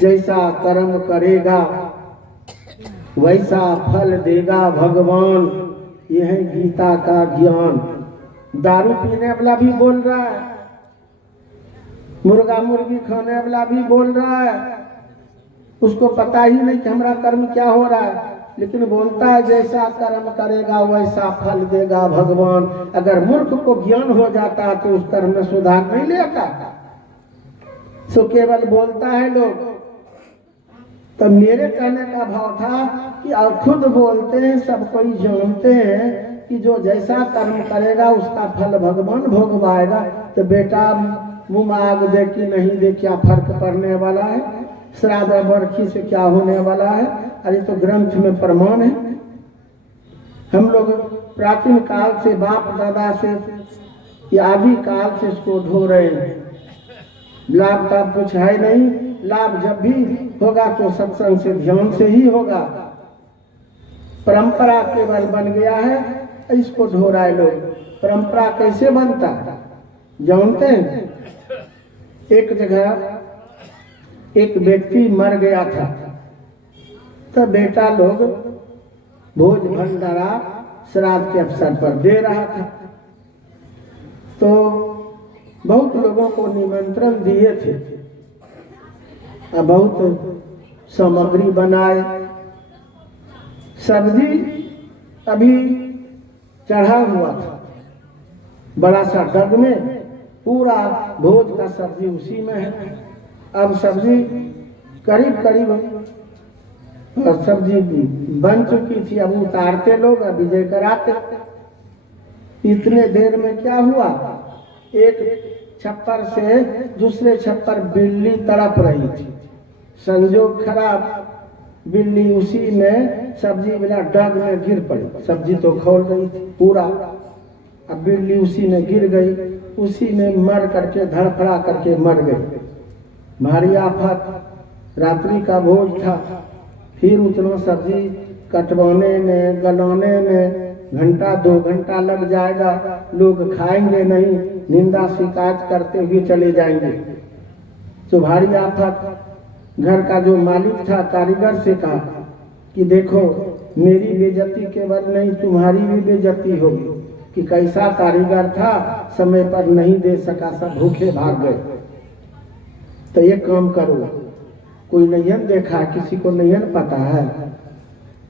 जैसा कर्म करेगा वैसा फल देगा भगवान, यह है गीता का ज्ञान। दारू पीने वाला भी बोल रहा है, मुर्गा मुर्गी खाने वाला भी बोल रहा है, उसको पता ही नहीं कि हमारा कर्म क्या हो रहा है, लेकिन बोलता है जैसा कर्म करेगा वैसा फल देगा भगवान। अगर मूर्ख को ज्ञान हो जाता तो उस कर्म में सुधार नहीं लेता, सो केवल बोलता है लोग। तो मेरे कहने का भाव था कि आप खुद बोलते हैं, सब कोई जानते हैं कि जो जैसा कर्म करेगा उसका फल भगवान भोगवाएगा। तो बेटा मुँह मांग दे कि नहीं दे, क्या फर्क पड़ने वाला है, श्राद्ध बरखी से क्या होने वाला है। अरे तो ग्रंथ में प्रमाण है। हम लोग प्राचीन काल से, बाप दादा से या आदि काल से इसको ढो रहे हैं, लाभ का कुछ है नहीं। लाभ जब भी होगा तो सत्संग से, ध्यान से ही होगा। परंपरा केवल बन गया है, इसको ढो रहा है लोग। परंपरा कैसे बनता है जानते हैं? एक जगह एक व्यक्ति मर गया था, तो बेटा लोग भोज भंडारा श्राद्ध के अवसर पर दे रहा था। तो बहुत लोगों को निमंत्रण दिए थे, बहुत सामग्री बनाए, सब्जी अभी चढ़ा हुआ था, बड़ा सा डग में पूरा भोज का सब्जी उसी में है। अब सब्जी करीब करीब और सब्जी बन चुकी थी, अब उतारते लोग, अब विजय कराते। इतने देर में क्या हुआ, एक छप्पर से दूसरे छप्पर बिल्ली तड़प रही थी। संजोग खराब, बिल्ली उसी में सब्जी वाला डग में गिर पड़ी। सब्जी तो खोल गई थी पूरा, अब बिल्ली उसी में गिर गई, उसी में मर करके धड़फड़ा करके मर गई। भारी आफत, रात्रि का भोज था। फिर उतना सब्जी कटवाने में गलाने में घंटा 2 घंटा लग जाएगा। लोग खाएंगे नहीं, निंदा शिकायत करते हुए चले जाएंगे। तो भारी आफत। घर का जो मालिक था कारीगर से कहा कि देखो मेरी बेइज्जती केवल नहीं, तुम्हारी भी बेइज्जती होगी कि कैसा कारीगर था, समय पर नहीं दे सका, सब भूखे भाग गए। तो ये काम करो, कोई नयन देखा, किसी को नयन पता है,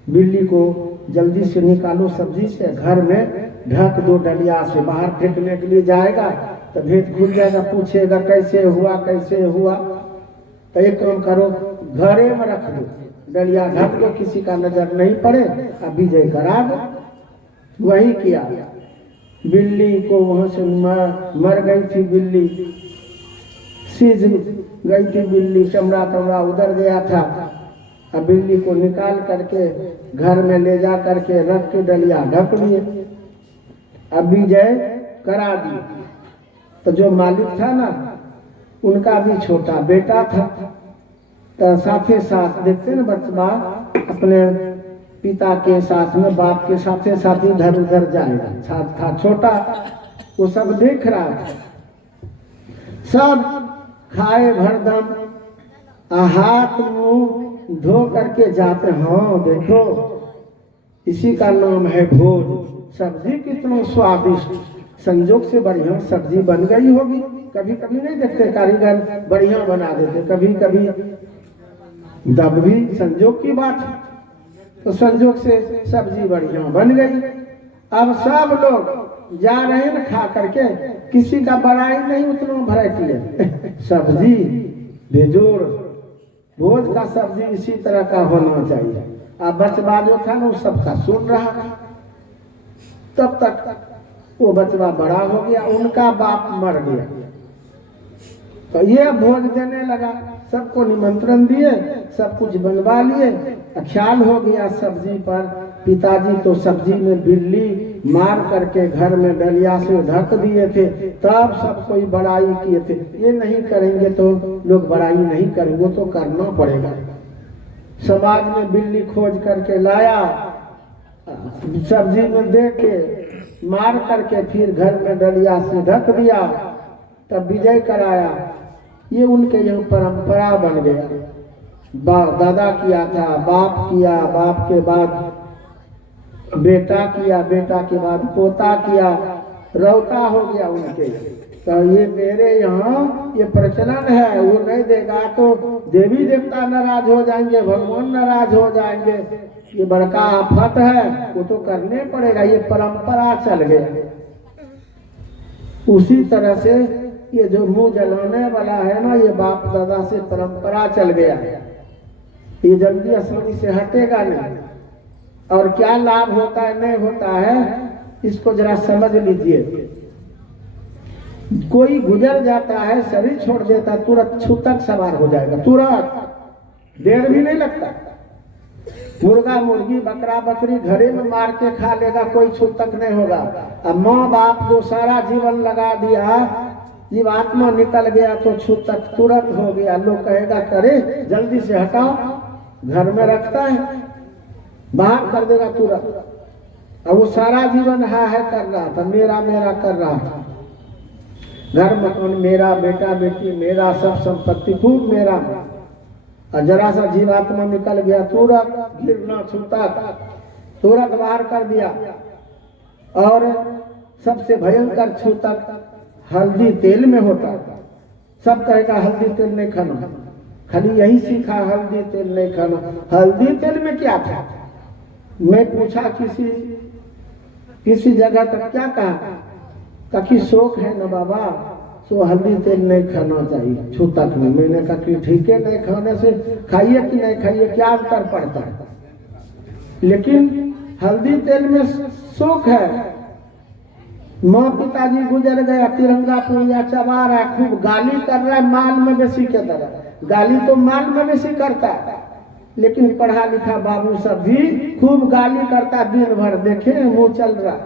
बिल्ली को जल्दी से निकालो सब्जी से, घर में ढक दो डलिया से, बाहर फेंकने के लिए जाएगा तो भेद खुल जाएगा, पूछेगा कैसे हुआ कैसे हुआ। तो एक काम करो, घरे में रख दो, डलिया ढक दो, किसी का नजर नहीं पड़े, अब विजय करा दो। वही किया। बिल्ली को वहां से मर गई थी, बिल्ली सीज गई थी, बिल्ली चमड़ा तमड़ा उधर गया था। अब बिल्ली को निकाल करके घर में ले जा करके रख के डलिया ढक लिए, अब विजय करा दी। तो जो मालिक था ना, उनका भी छोटा बेटा था, तो साथे साथ देखते ना बच्चा अपने पिता के साथ में, बाप के साथे साथ इधर उधर जाएगा, था छोटा, वो सब देख रहा था। सब खाए भरदम, हाथ मुंह धो करके जाते, हाँ देखो इसी का नाम है भोज। सब्जी कितना स्वादिष्ट, संजोग से बढ़िया सब्जी बन गई होगी। कभी कभी नहीं देखते कारीगर बढ़िया बना देते, कभी कभी दब भी संजोग की बात है। तो संजोग से सब्जी बढ़िया बन गई। अब सब लोग जा रहे हैं ना खा करके, किसी का बड़ाई नहीं, उतना वैरायटी है सब्जी बेजोड़। भोज का सब्जी इसी तरह का होना चाहिए। अब बचवा जो था ना वो सबका सुन रहा था। तब तक वो बचवा बड़ा हो गया, उनका बाप मर गया, तो ये भोज देने लगा, सबको निमंत्रण दिए, सब कुछ बनवा लिए। ख्याल हो गया सब्जी पर, पिताजी तो सब्जी में बिल्ली मार करके घर में डलिया से ढक दिए थे, तब सब कोई बड़ाई किए थे। ये नहीं करेंगे तो लोग बड़ाई नहीं करेंगे, तो करना पड़ेगा। समाज में बिल्ली खोज करके लाया, सब्जी में दे के मार करके फिर घर में डलिया से ढक दिया, तब विजय कराया। ये उनके यहाँ परंपरा बन गया। दादा किया था, बाप किया, बाप के बाद बेटा किया, बेटा के बाद पोता किया, रौता हो गया उनके। तो ये मेरे यहाँ ये प्रचलन है, वो नहीं देगा तो देवी देवता नाराज हो जाएंगे, भगवान नाराज हो जाएंगे, ये बड़का आफत है, वो तो करने पड़ेगा। ये परंपरा चल गया। उसी तरह से ये जो मुंह जलाने वाला है ना, ये बाप दादा से परंपरा चल गया, ये जल्दी आसानी से हटेगा नहीं। और क्या लाभ होता है नहीं होता है, इसको जरा समझ लीजिए। कोई गुजर जाता है, शरीर छोड़ देता, तुरंत छूतक सवार हो जाएगा, तुरंत, देर भी नहीं लगता। मुर्गा मुर्गी बकरा बकरी घरे में मार के खा लेगा, कोई छूतक नहीं होगा। अब माँ बाप जो सारा जीवन लगा दिया, जीवात्मा निकल गया तो छूतक तुरंत हो गया। लोग कहेगा करे जल्दी से हटाओ, घर में रखता है, बाहर कर देगा तुरंत। अब वो सारा जीवन है कर रहा था, मेरा मेरा कर रहा था, घर मकान मेरा, बेटा बेटी मेरा, सब संपत्ति खूब मेरा। और जरा सा जीवात्मा निकल गया, तुरंत गिरना छूता, तुरंत बाहर कर दिया। और सबसे भयंकर छूतक हल्दी तेल में होता। सब कहेगा हल्दी तेल नहीं खाना, खाली यही सीखा हल्दी तेल नहीं खाना। हल्दी तेल में क्या था? मैं पूछा किसी जगह तक, क्या कहा? ताकि शौक है ना बाबा, तो हल्दी तेल नहीं खाना चाहिए छूतक में। मैंने कहा कि ठीक है, नहीं खाने से खाइए कि नहीं खाइए क्या अंतर पड़ता है, लेकिन हल्दी तेल में सुख है। माँ पिताजी गुजर गया, तिरंगा पुड़िया चबा रहा है, खूब गाली कर रहा है माल मवेशी के तरह। गाली तो माल मवेशी करता है, लेकिन पढ़ा लिखा बाबू सब भी खूब गाली करता दिन भर। देखे मुंह चल रहा,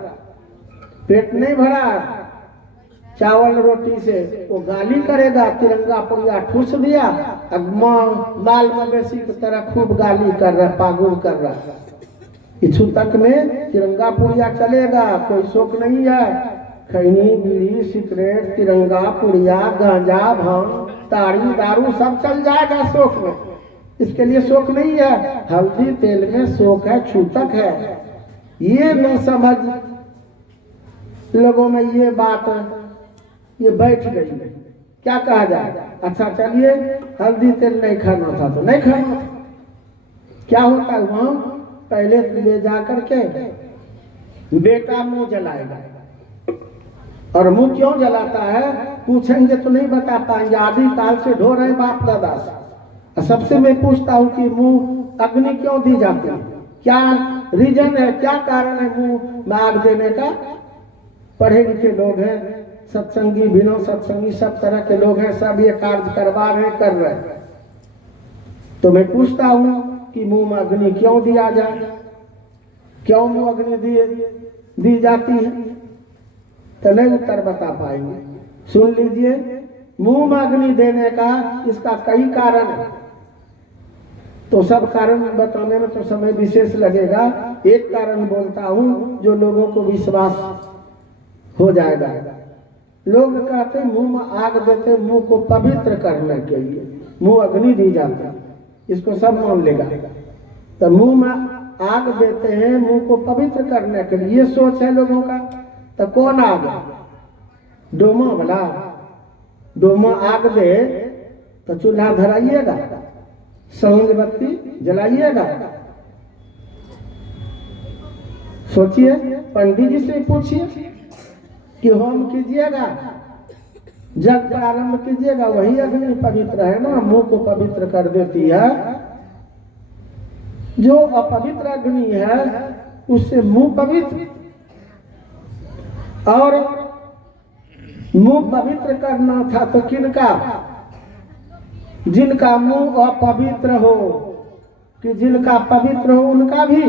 पेट नहीं भरा चावल रोटी से, वो गाली करेगा। तिरंगा पुड़िया ठूस दिया, अब माल मवेशी की तरह खूब गाली कर रहा, पागुल कर रहा। इच्छू तक में तिरंगा पुड़िया चलेगा, कोई शौक नहीं है। खैनी बीड़ी सिगरेट तिरंगा पुड़िया गांजा भांग ताड़ी दारू सब चल जाएगा शौक में, इसके लिए शौक नहीं है। हल्दी तेल में शौक है, छूतक है। ये न समझ लोगों में ये बात ये बैठ गई। क्या कहा जाए? अच्छा चलिए हल्दी तेल नहीं खाना था तो नहीं खाना। क्या होता है वहां, पहले ले जा करके बेटा मुंह जलाएगा, और मुंह क्यों जलाता है पूछेंगे तो नहीं बता पाएंगे। आदि काल से ढो रहे बाप दादा से। सबसे मैं पूछता हूँ कि मुंह अग्नि क्यों दी जाती है, क्या रीजन है, क्या कारण है मुंह में आग देने का? पढ़े लिखे लोग हैं, सत्संगी बिना सत्संगी सब तरह के लोग हैं, सब ये कार्य करवा रहे कर रहे। तो मैं पूछता हूँ कि मुंह में अग्नि क्यों दिया जाए, क्यों मुंह अग्नि दी जाती है? तो नहीं उत्तर बता पाएंगे। सुन लीजिए, मुंह में अग्नि देने का इसका कई कारण है, तो सब कारण बताने में तो समय विशेष लगेगा। एक कारण बोलता हूँ जो लोगों को विश्वास हो जाएगा। लोग कहते मुंह में आग देते मुंह को पवित्र करने के लिए मुंह अग्नि दी जाती है, इसको सब मान लेगा। तो मुंह में आग देते हैं मुंह को पवित्र करने के लिए, ये सोच है लोगों का। तो कौन आग? डोमा वाला। डोमा आग दे तो चूल्हा धराइएगा, सौंग बत्ती जलाइएगा। सोचिए, पंडित जी से पूछिए कि होम कीजिएगा, जग प्रारंभ कीजिएगा, वही अग्नि पवित्र है ना, मुंह को पवित्र कर देती है। जो अपवित्र अग्नि है उससे मुंह पवित्र, और मुंह पवित्र करना था तो किनका? जिनका मुंह अपवित्र हो, कि जिनका पवित्र हो उनका भी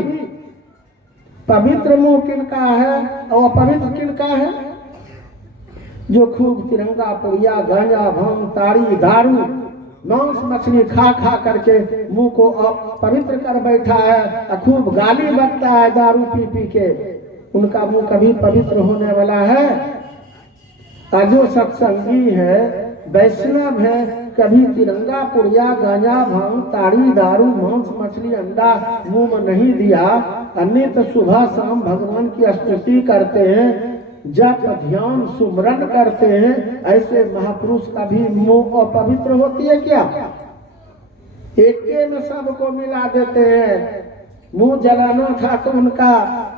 पवित्र मुंह किनका है और अपवित्र किनका है? जो खूब तिरंगा पुड़िया गांजा भांग ताड़ी दारू मांस मछली खा खा करके मुंह को पवित्र कर बैठा है, खूब गाली बकता है दारू पी पी के, उनका मुंह कभी पवित्र होने वाला है? और जो सत्संगी है वैष्णव है, कभी तिरंगा पुड़िया गांजा भांग ताड़ी दारू मांस मछली अंडा मुंह में नहीं दिया, अन्य तो सुबह शाम भगवान की स्तुति करते हैं, जप ध्यान सुमरन करते हैं, ऐसे महापुरुष का भी मुंह अपवित्र होती है क्या? एक में सबको मिला देते हैं। मुंह जलाना था तो उनका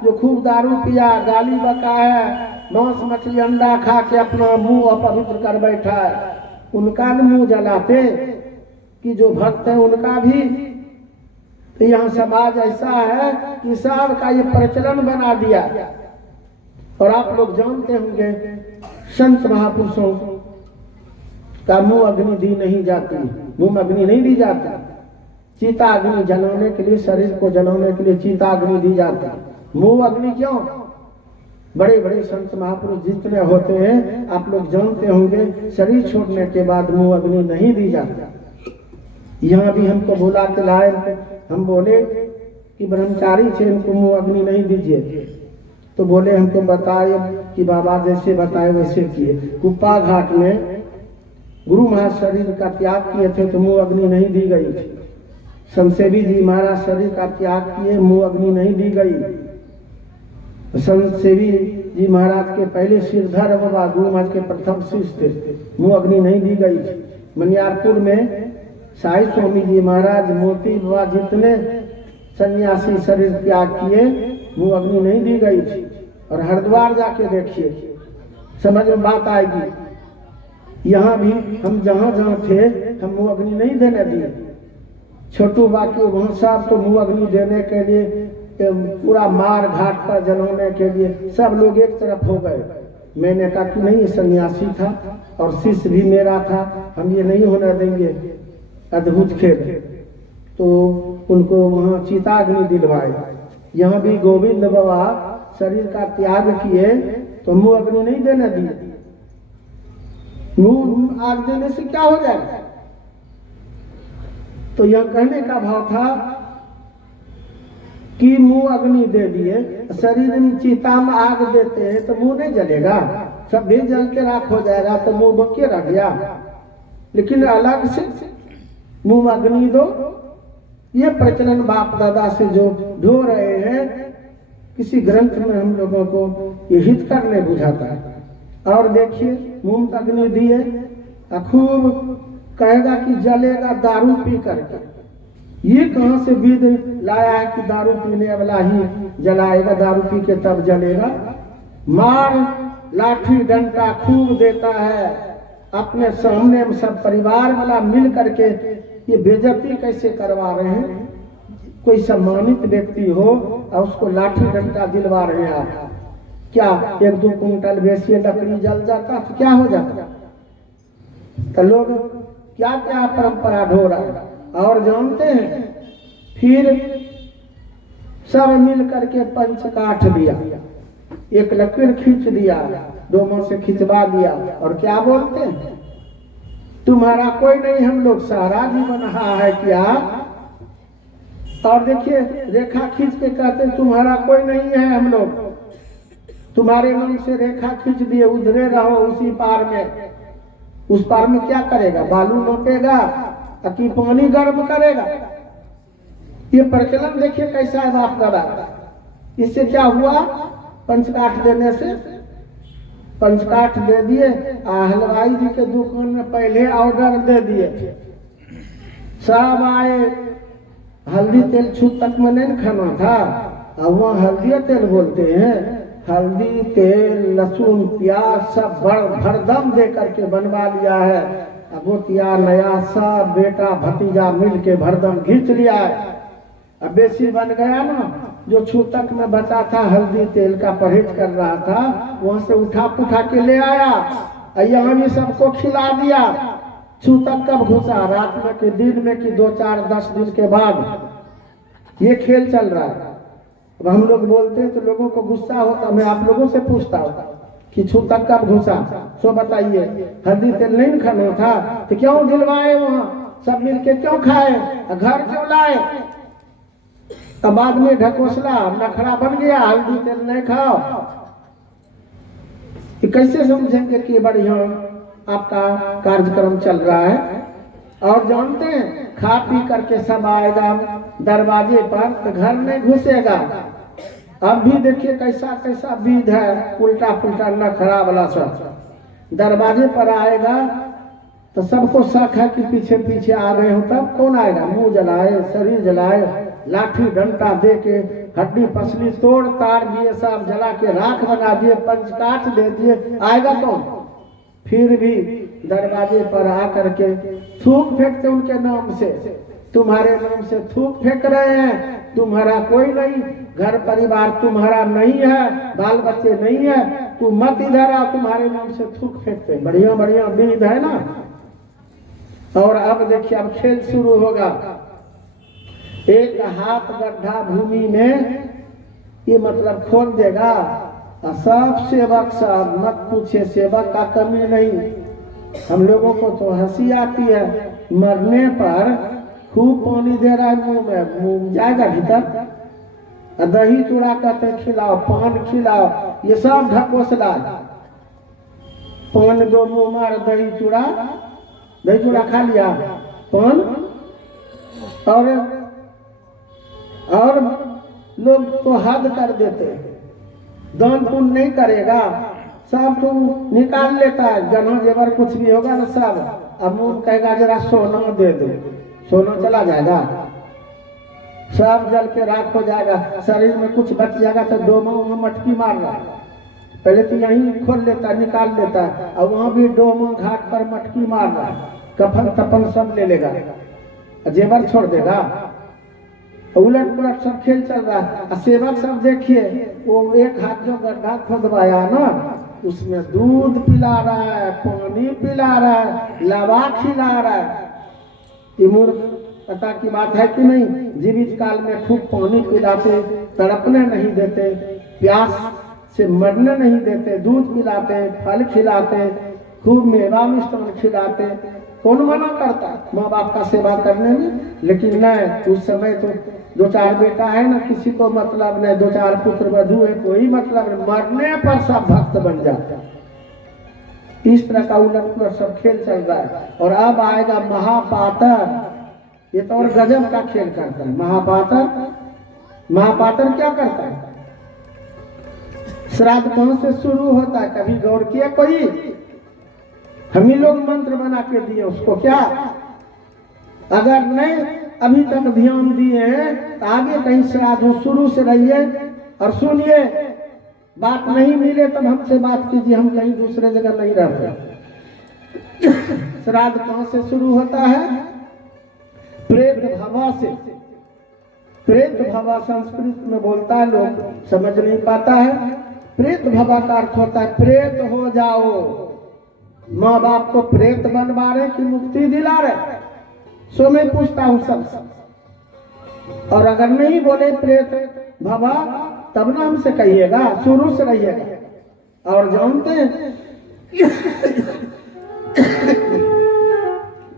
जो खूब दारू पिया गाली बका है मांस मछली अंडा खा के अपना मुंह अपवित्र कर बैठा है, उनका न मुंह जलाते कि जो भक्त है उनका भी। तो यहाँ समाज ऐसा है कि सब का ये प्रचलन बना दिया। और आप लोग जानते होंगे संत महापुरुषों का मुंह अग्नि दी नहीं जाती, मुंह में अग्नि नहीं दी जाती। चिता अग्नि जलाने के लिए, शरीर को जलाने के लिए चिता अग्नि दी जाती। मुंह अग्नि क्यों? बड़े बड़े संत महापुरुष जितने होते हैं आप लोग जानते होंगे, शरीर छोड़ने के बाद मुंह अग्नि नहीं दी जाती। यहाँ भी हमको बुला के लाए, हम बोले कि ब्रह्मचारी थे, इनको मुंह अग्नि नहीं दीजिए। तो बोले हमको बताए कि बाबा जैसे बताए वैसे किए। कुप्पा घाट में गुरु महाराज शरीर का त्याग किए थे तो मुंह अग्नि नहीं दी गई थी। संसेवी जी महाराज शरीर का त्याग किए, मुंह अग्नि नहीं दी गई। संसेवी जी महाराज के पहले सिरधर बाबा गुरु महाराज के प्रथम शिष्य थे, मुंह अग्नि नहीं दी गई थी। मनियारपुर में साई स्वामी जी महाराज मोती बाबा जितने सन्यासी शरीर त्याग किए, मुंह अग्नि नहीं दी गई थी। और हरिद्वार जाके देखिए, समझ में बात आएगी। यहाँ भी हम जहाँ जहाँ थे हम मुँह अग्नि नहीं देने दिए। छोटू बाकी वहाँ साहब तो मुँह अग्नि देने के लिए पूरा मार घाट पर जलाने के लिए सब लोग एक तरफ हो गए। मैंने कहा कि नहीं, सन्यासी था और शिष्य भी मेरा था, हम ये नहीं होने देंगे अद्भुत खेल। तो उनको वहाँ चिताग्नि दिलवाए। यहाँ भी गोविंद बाबा शरीर का त्याग किए तो मुँह अग्नि नहीं देने दिए। मुँह आग देने से क्या हो जाएगा? तो यह कहने का भाव था कि मुंह अग्नि दे दिए, शरीर में चिता में आग देते हैं तो मुंह नहीं जलेगा, सब भी जल के राख हो जाएगा, तो मुंह बके रह गया। लेकिन अलग से मुंह अग्नि दो, ये प्रचलन बाप दादा से जो ढो रहे हैं, किसी ग्रंथ में हम लोगों को ये हित करने बुझाता है। और देखिए मुंह अग्नि दिए, खूब कहेगा कि जलेगा दारू पी करके। ये कहाँ से विध लाया है कि दारू पीने वाला ही जलाएगा, दारू पी के तब जलेगा? मार लाठी डंडा खूब देता है, अपने सामने में सब परिवार वाला मिल करके ये बेइज्जती कैसे करवा रहे हैं? कोई सम्मानित व्यक्ति हो और उसको लाठी डंडा दिलवा रहे हैं आप। क्या 1-2 कुंटल बेसी लकड़ी जल जाता तो क्या हो जाता? तो लोग क्या क्या परंपरा ढो रहा है। और जानते हैं फिर सब मिल करके पंच काट दिया, एक लकीर खींच दिया, डोमों से खिंचवा दिया, और क्या बोलते हैं, तुम्हारा कोई नहीं, हम लोग सारा जीवन रहा है क्या? और देखिए रेखा खींच के कहते तुम्हारा कोई नहीं है, हम लोग तुम्हारे नाम से रेखा खींच दिए, उधरे रहो उसी पार में। उस पार में क्या करेगा? बालू नोपेगा कि पानी गर्म करेगा? ये प्रचलन देखिए कैसा है बाप दादा। इससे क्या हुआ? पंचकाठ देने से, पंचकाठ दे दिए, हलवाई जी के दुकान में पहले ऑर्डर दे दिए, सब आए। हल्दी तेल छूत तक में नहीं खाना था, अब वहाँ हल्दी तेल बोलते हैं। हल्दी तेल लहसुन प्याज सब भरदम दे करके बनवा लिया है। अब गोतिया नया सब बेटा भतीजा मिल के भरदम घींच लिया है। अब बेसी बन गया ना, जो छूतक में बचा था हल्दी तेल का परहेज कर रहा था, वहां से उठा पुठा के ले आया, यहाँ भी सबको खिला दिया। छूतक कब घुसा? रात में कि दिन में कि 2-4-10 दिन के बाद ये खेल चल रहा है। अब हम लोग बोलते हैं तो लोगों को गुस्सा होता। मैं आप लोगों से पूछता हूँ कि छूतक कब घुसा, सो बताइए। हल्दी तेल नहीं खाना था तो क्यों दिलवाए? वहाँ सब मिलके क्यों खाए? घर क्यों लाए? अब बाद में ढकोसला नखरा बन गया, हल्दी तेल नहीं खाओ। कैसे समझेंगे कि बढ़िया आपका कार्यक्रम चल रहा है? और जानते हैं खा पी करके सब आएगा दरवाजे पर तो घर में घुसेगा। अब भी देखिए कैसा कैसा विध है, उल्टा पुल्टा नखरा वाला सब। दरवाजे पर आएगा तो सबको शक है कि पीछे पीछे आ गए हो, तब कौन आएगा? मुंह जलाए, शरीर जलाए, लाठी डंडा दे के हड्डी पसली तोड़ ताड़ दिए, सब जला के राख बना दिए, पंचकाठ दे दिए, आएगा कौन? फिर भी दरवाजे पर आकर के थूक फेंकते उनके नाम से, तुम्हारे नाम से थूक फेंक रहे हैं। तुम्हारा कोई नहीं, घर परिवार तुम्हारा नहीं है, बाल बच्चे नहीं है, तू मत इधर आ, तुम्हारे नाम से थूक फेंकते। बढ़िया बढ़िया विध है ना। और अब देखिए अब खेल शुरू होगा। एक हाथ गड्ढा भूमि में ये मतलब खोल देगा, सब सेवक साहब मत पूछे, सेवक का कमी नहीं। हम लोगों को तो हंसी आती है, मरने पर खूब पानी दे रहा है मुंह जाएगा भीतर। दही चूड़ा कहते खिलाओ, पान खिलाओ, ये सब ढकोसला। पान दो मुंह मार, दही चूड़ा खा लिया, पान। और लोग तो हद कर देते, दान पुण्य नहीं करेगा, सब तो निकाल लेता है। जन्म जेवर कुछ भी होगा ना सब, अब मुंह कहेगा जरा सोना दे दो, सोना चला जाएगा, सब जल के राख हो जाएगा। शरीर में कुछ बच जाएगा तो डोमा में मटकी मार रहा है। पहले तो यहीं खोल लेता, निकाल लेता, और वहां भी डोमा घाट पर मटकी मार रहा, कफन तपन सब ले लेगा, जेवर छोड़ देगा। उलट पुलट सब खेल चल रहा है। सेवक सब देखिए, वो एक हाथ जो गड्ढा खोदवाया ना, उसमें दूध पिला रहा है, पानी पिला रहा है, लावा खिला रहा है। ये मूर्ख पता की बात है कि नहीं? जीवित काल में खूब पानी पिलाते, तड़पने नहीं देते, प्यास से मरने नहीं देते, दूध पिलाते, फल खिलाते, खूब मेवा मिष्टान खिलाते। कौन मना करता माँ बाप का सेवा करने में? लेकिन नहीं, उस समय तो 2-4 बेटा है ना, किसी को मतलब नहीं, 2-4 पुत्र वधू है, कोई मतलब नहीं, मरने पर सब भक्त बन जाता। इस तरह का उलट पुलट सब खेल चल रहा है। और अब आएगा महापातर, ये तो और गजब का खेल करता है। महापातर क्या करता है? श्राद्ध कौन से शुरू होता है, कभी गौर किया कोई? हम ही लोग मंत्र बना के दिए उसको क्या? अगर नहीं अभी तक ध्यान दिए हैं तो आगे कहीं श्राद्ध हो, शुरू से रहिए और सुनिए। बात नहीं मिले तब हमसे बात कीजिए, हम कहीं दूसरे जगह नहीं रहते। श्राद्ध कहां से शुरू होता है? प्रेत भवा से। प्रेत भवा संस्कृत में बोलता है, लोग समझ नहीं पाता है। प्रेत भवा का अर्थ होता है प्रेत हो जाओ। माँ बाप को प्रेत बनवा रहे कि मुक्ति दिला रहे? सो मैं पूछता हूँ सबसे। और अगर नहीं बोले प्रेत भवा तब ना हमसे कहिएगा, शुरू से रहिएगा। और जानते हैं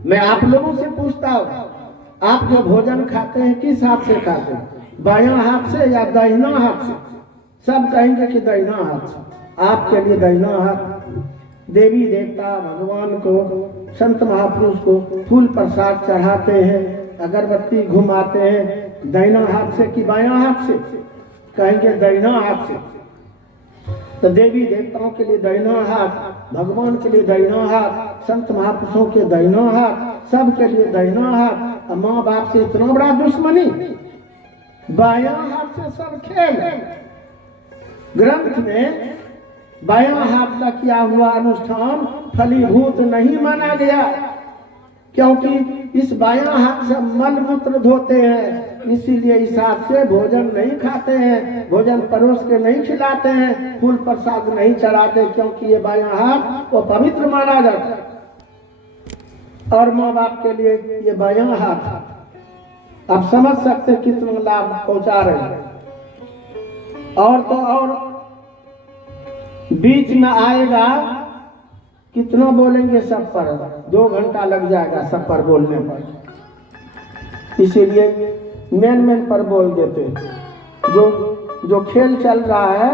मैं आप लोगों से पूछता हूँ, आप जो भोजन खाते हैं किस हाथ से खाते हैं? बायां हाथ से या दाहिना हाथ से? सब कहेंगे कि दाहिना हाथ से। आपके लिए दाहिना हाथ देवी देवता भगवान को, संत महापुरुष को फूल प्रसाद चढ़ाते हैं, अगरबत्ती घुमाते हैं, दाहिना हाथ से कि बायां हाथ से? कहेंगे दाहिना हाथ से। तो देवी देवताओं के लिए दाहिना हाथ, भगवान के लिए दाहिना हाथ, संत महापुरुषों के दाहिना हाथ, सब के लिए दाहिना हाथ। माँ बाप से इतना बड़ा दुश्मनी, बायां हाथ से सब खेल। ग्रंथ में बायां हाथ का किया हुआ अनुष्ठान फलीभूत नहीं माना गया, क्योंकि इस बायां हाथ से मल मूत्र धोते हैं, इसीलिए इस हाथ से भोजन नहीं खाते हैं, भोजन परोस के नहीं खिलाते हैं, फूल प्रसाद नहीं चढ़ाते, क्योंकि ये बायां हाथ वो पवित्र माना जाता है। और माँ बाप के लिए ये बायां हाथ आप समझ सकते कितना लाभ पहुंचा रहे हैं। और तो और बीच में आएगा, कितना बोलेंगे सब पर? 2 घंटा लग जाएगा सब पर बोलने पर, इसीलिए मेन पर बोल देते। जो खेल चल रहा है,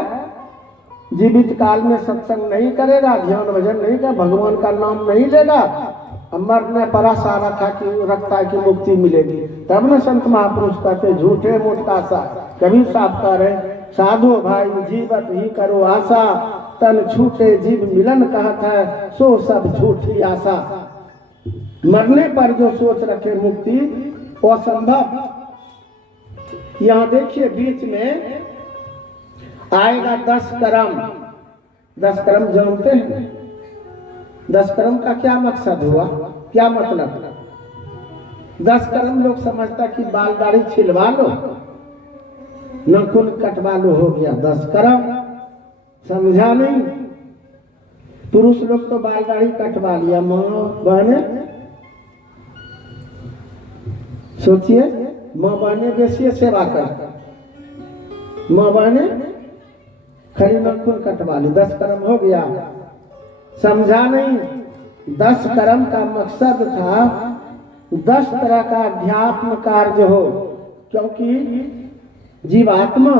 जीवित काल में सत्संग नहीं करेगा, ध्यान भजन नहीं करेगा, भगवान का नाम नहीं लेगा, मरने पर आशा रखता है कि मुक्ति मिलेगी, तब न संत महापुरुष कहते झूठे मोटका सा। कभी साफ करे साधु भाई जीवत ही करो आशा, तन छूटे जीव मिलन कहत है, सो सब झूठी आशा। मरने पर जो सोच रखे मुक्ति वो असंभव। यहाँ देखिए बीच में आएगा 10 कर्म। 10 कर्म जानते हैं? 10 कर्म का क्या मकसद हुआ, क्या मतलब? 10 कर्म लोग समझता कि बाल दाढ़ी छिलवा लो, नाखून कटवा लो, हो गया 10 कर्म। समझा नहीं? पुरुष लोग तो बाल दाढ़ी कटवा लिया, माँ बहने सोचिए, माँ बहने बेसिए सेवा कर, माँ बहने खड़ी नाखून कटवा ली, 10 कर्म हो गया। समझा नहीं? 10 कर्म का मकसद था 10 तरह का अध्यात्म कार्य हो, क्योंकि जीवात्मा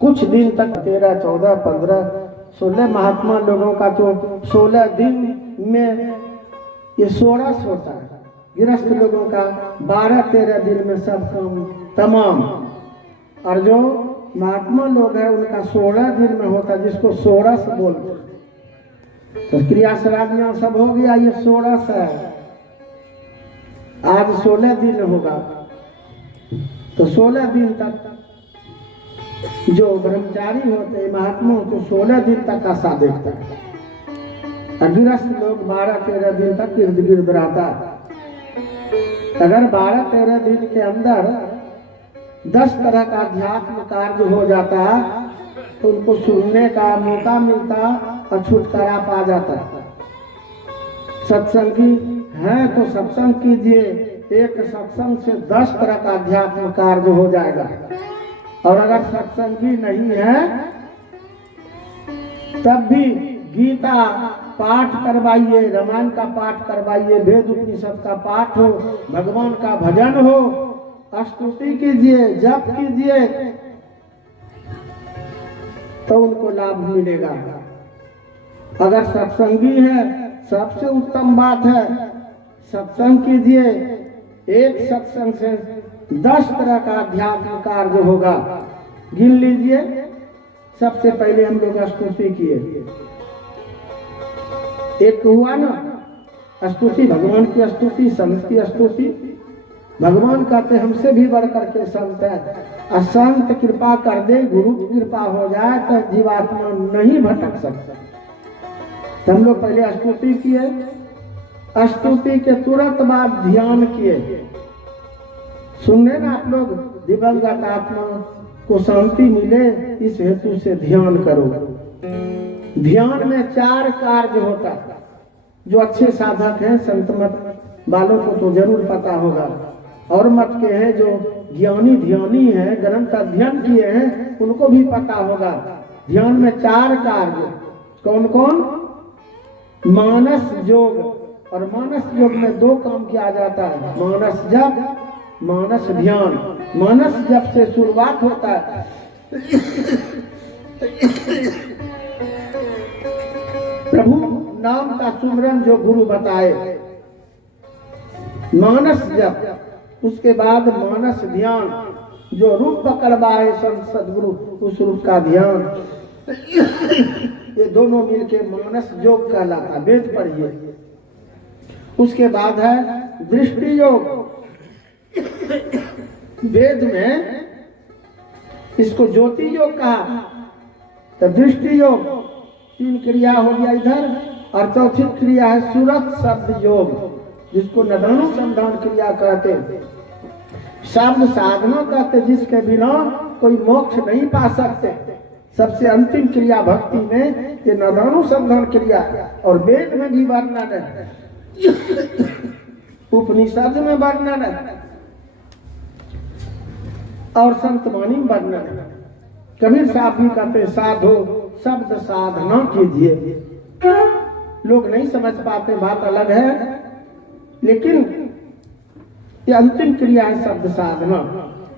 कुछ दिन तक 13, 14, 15, 16 महात्मा लोगों का तो 16 दिन में ये षोडश होता है, गृहस्थ लोगों का 12-13 दिन में सब काम तमाम। और जो महात्मा लोग हैं उनका 16 दिन में होता है, जिसको षोडश बोलते हैं। तो क्रिया श्राद्ध सब हो गया, ये षोडश है। आज 16 दिन होगा, तो 16 दिन तक जो ब्रह्मचारी होते हैं महात्मा तो 16 दिन तक आशा देखता है, गृहस्थ लोग 12-13 दिन तक इर्द गिर्द रहता है। अगर 12-13 दिन के अंदर 10 तरह का अध्यात्म कार्य हो जाता तो उनको सुनने का मौका मिलता और छुटकारा पा जाता। सत्संगी है तो सत्संग कीजिए, एक सत्संग से 10 तरह का अध्यात्म कार्य हो जाएगा। और अगर सत्संगी नहीं है तब भी गीता पाठ करवाइए, रामायण का पाठ करवाइए, वेद उपनिषद का पाठ हो, भगवान का भजन हो, स्तुति कीजिए, जप कीजिए, तो उनको लाभ मिलेगा। अगर सत्संगी है सबसे उत्तम बात है, सत्संग कीजिए, एक सत्संग से 10 तरह का अध्यात्म कार्य होगा। गिन लीजिए। सबसे पहले हम लोग स्तुति किए, एक हुआ ना स्तुति, भगवान की स्तुति, संत की स्तुति। भगवान कहते हमसे भी बढ़ करके संत है, संत कृपा कर दे, गुरु की कृपा हो जाए तो जीवात्मा नहीं भटक सकता। तो हम लोग पहले स्तुति किए, स्तुति के तुरंत बाद ध्यान किए। सुनने ना आप लोग, दिवंगत आत्मा को शांति मिले इस हेतु से ध्यान करो। ध्यान में 4 कार्य होता है। जो अच्छे साधक हैं, संत मत वालों को तो जरूर पता होगा, और मत के हैं जो ज्ञानी ध्यानी हैं, ग्रंथ अध्ययन किए हैं, उनको भी पता होगा। ध्यान में 4 कार्य कौन कौन? मानस योग, और मानस योग में 2 काम किया जाता है, मानस जप, मानस ध्यान। मानस जप से शुरुआत होता है। प्रभु नाम का सुमरन जो गुरु बताए, मानस जप। उसके बाद मानस ध्यान, जो रूप पकड़वाए संत सदगुरु, उस रूप का ध्यान। ये दोनों मिलके मानस योग कहलाता। वेद पढ़िए। उसके बाद है दृष्टि योग। वेद में इसको ज्योति योग कहा। तो दृष्टि योग 3 क्रिया हो गया इधर, और चौथी क्रिया है सूरत शब्द योग, जिसको नदानुसंधान क्रिया कहते हैं, शब्द साधना कहते, जिसके बिना कोई मोक्ष नहीं पा सकते। सबसे अंतिम क्रिया भक्ति में ये नदानुसंधान क्रिया, और वेद में भी वर्णन है, उपनिषद में वर्णन है, और संतवाणी में वर्णन है। कबीर साहब भी कहते साधो शब्द साधना कीजिए। लोग नहीं समझ पाते, बात अलग है, लेकिन ये अंतिम क्रिया है शब्द साधना।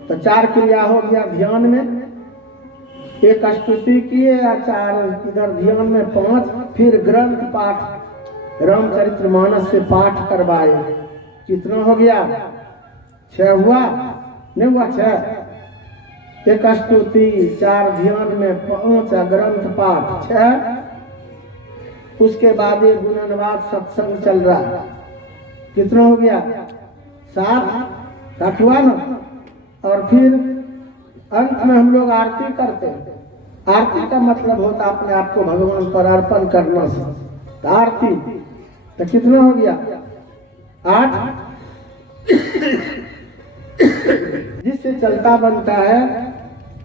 तो 4 क्रिया हो गया ध्यान में, एक स्तुति किए, 4 इधर ध्यान में 5, फिर ग्रंथ पाठ रामचरितमानस से पाठ करवाए। कितना हो गया? 6 हुआ? नहीं हुआ? 6। एक स्तुति, 4 ध्यान में, 5 ग्रंथ पाठ, 6। उसके बाद एक गुणनवाद सत्संग चल रहा है। कितना हो गया? 7 हुआ ना। और फिर अंत में हम लोग आरती करते हैं। आरती का मतलब होता है अपने आप को भगवान पर अर्पण करना से। आरती तो कितना हो गया? 8। जिससे चलता बनता है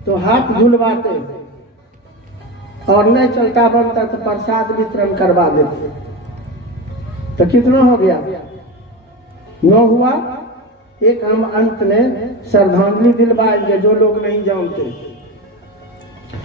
तो हाथ झुलवाते, और नहीं चलता बनता तो प्रसाद वितरण करवा देते। तो कितना हो गया? 9 हुआ। एक हम अंत में श्रद्धांजलि दिलवाएंगे जो लोग नहीं जानते।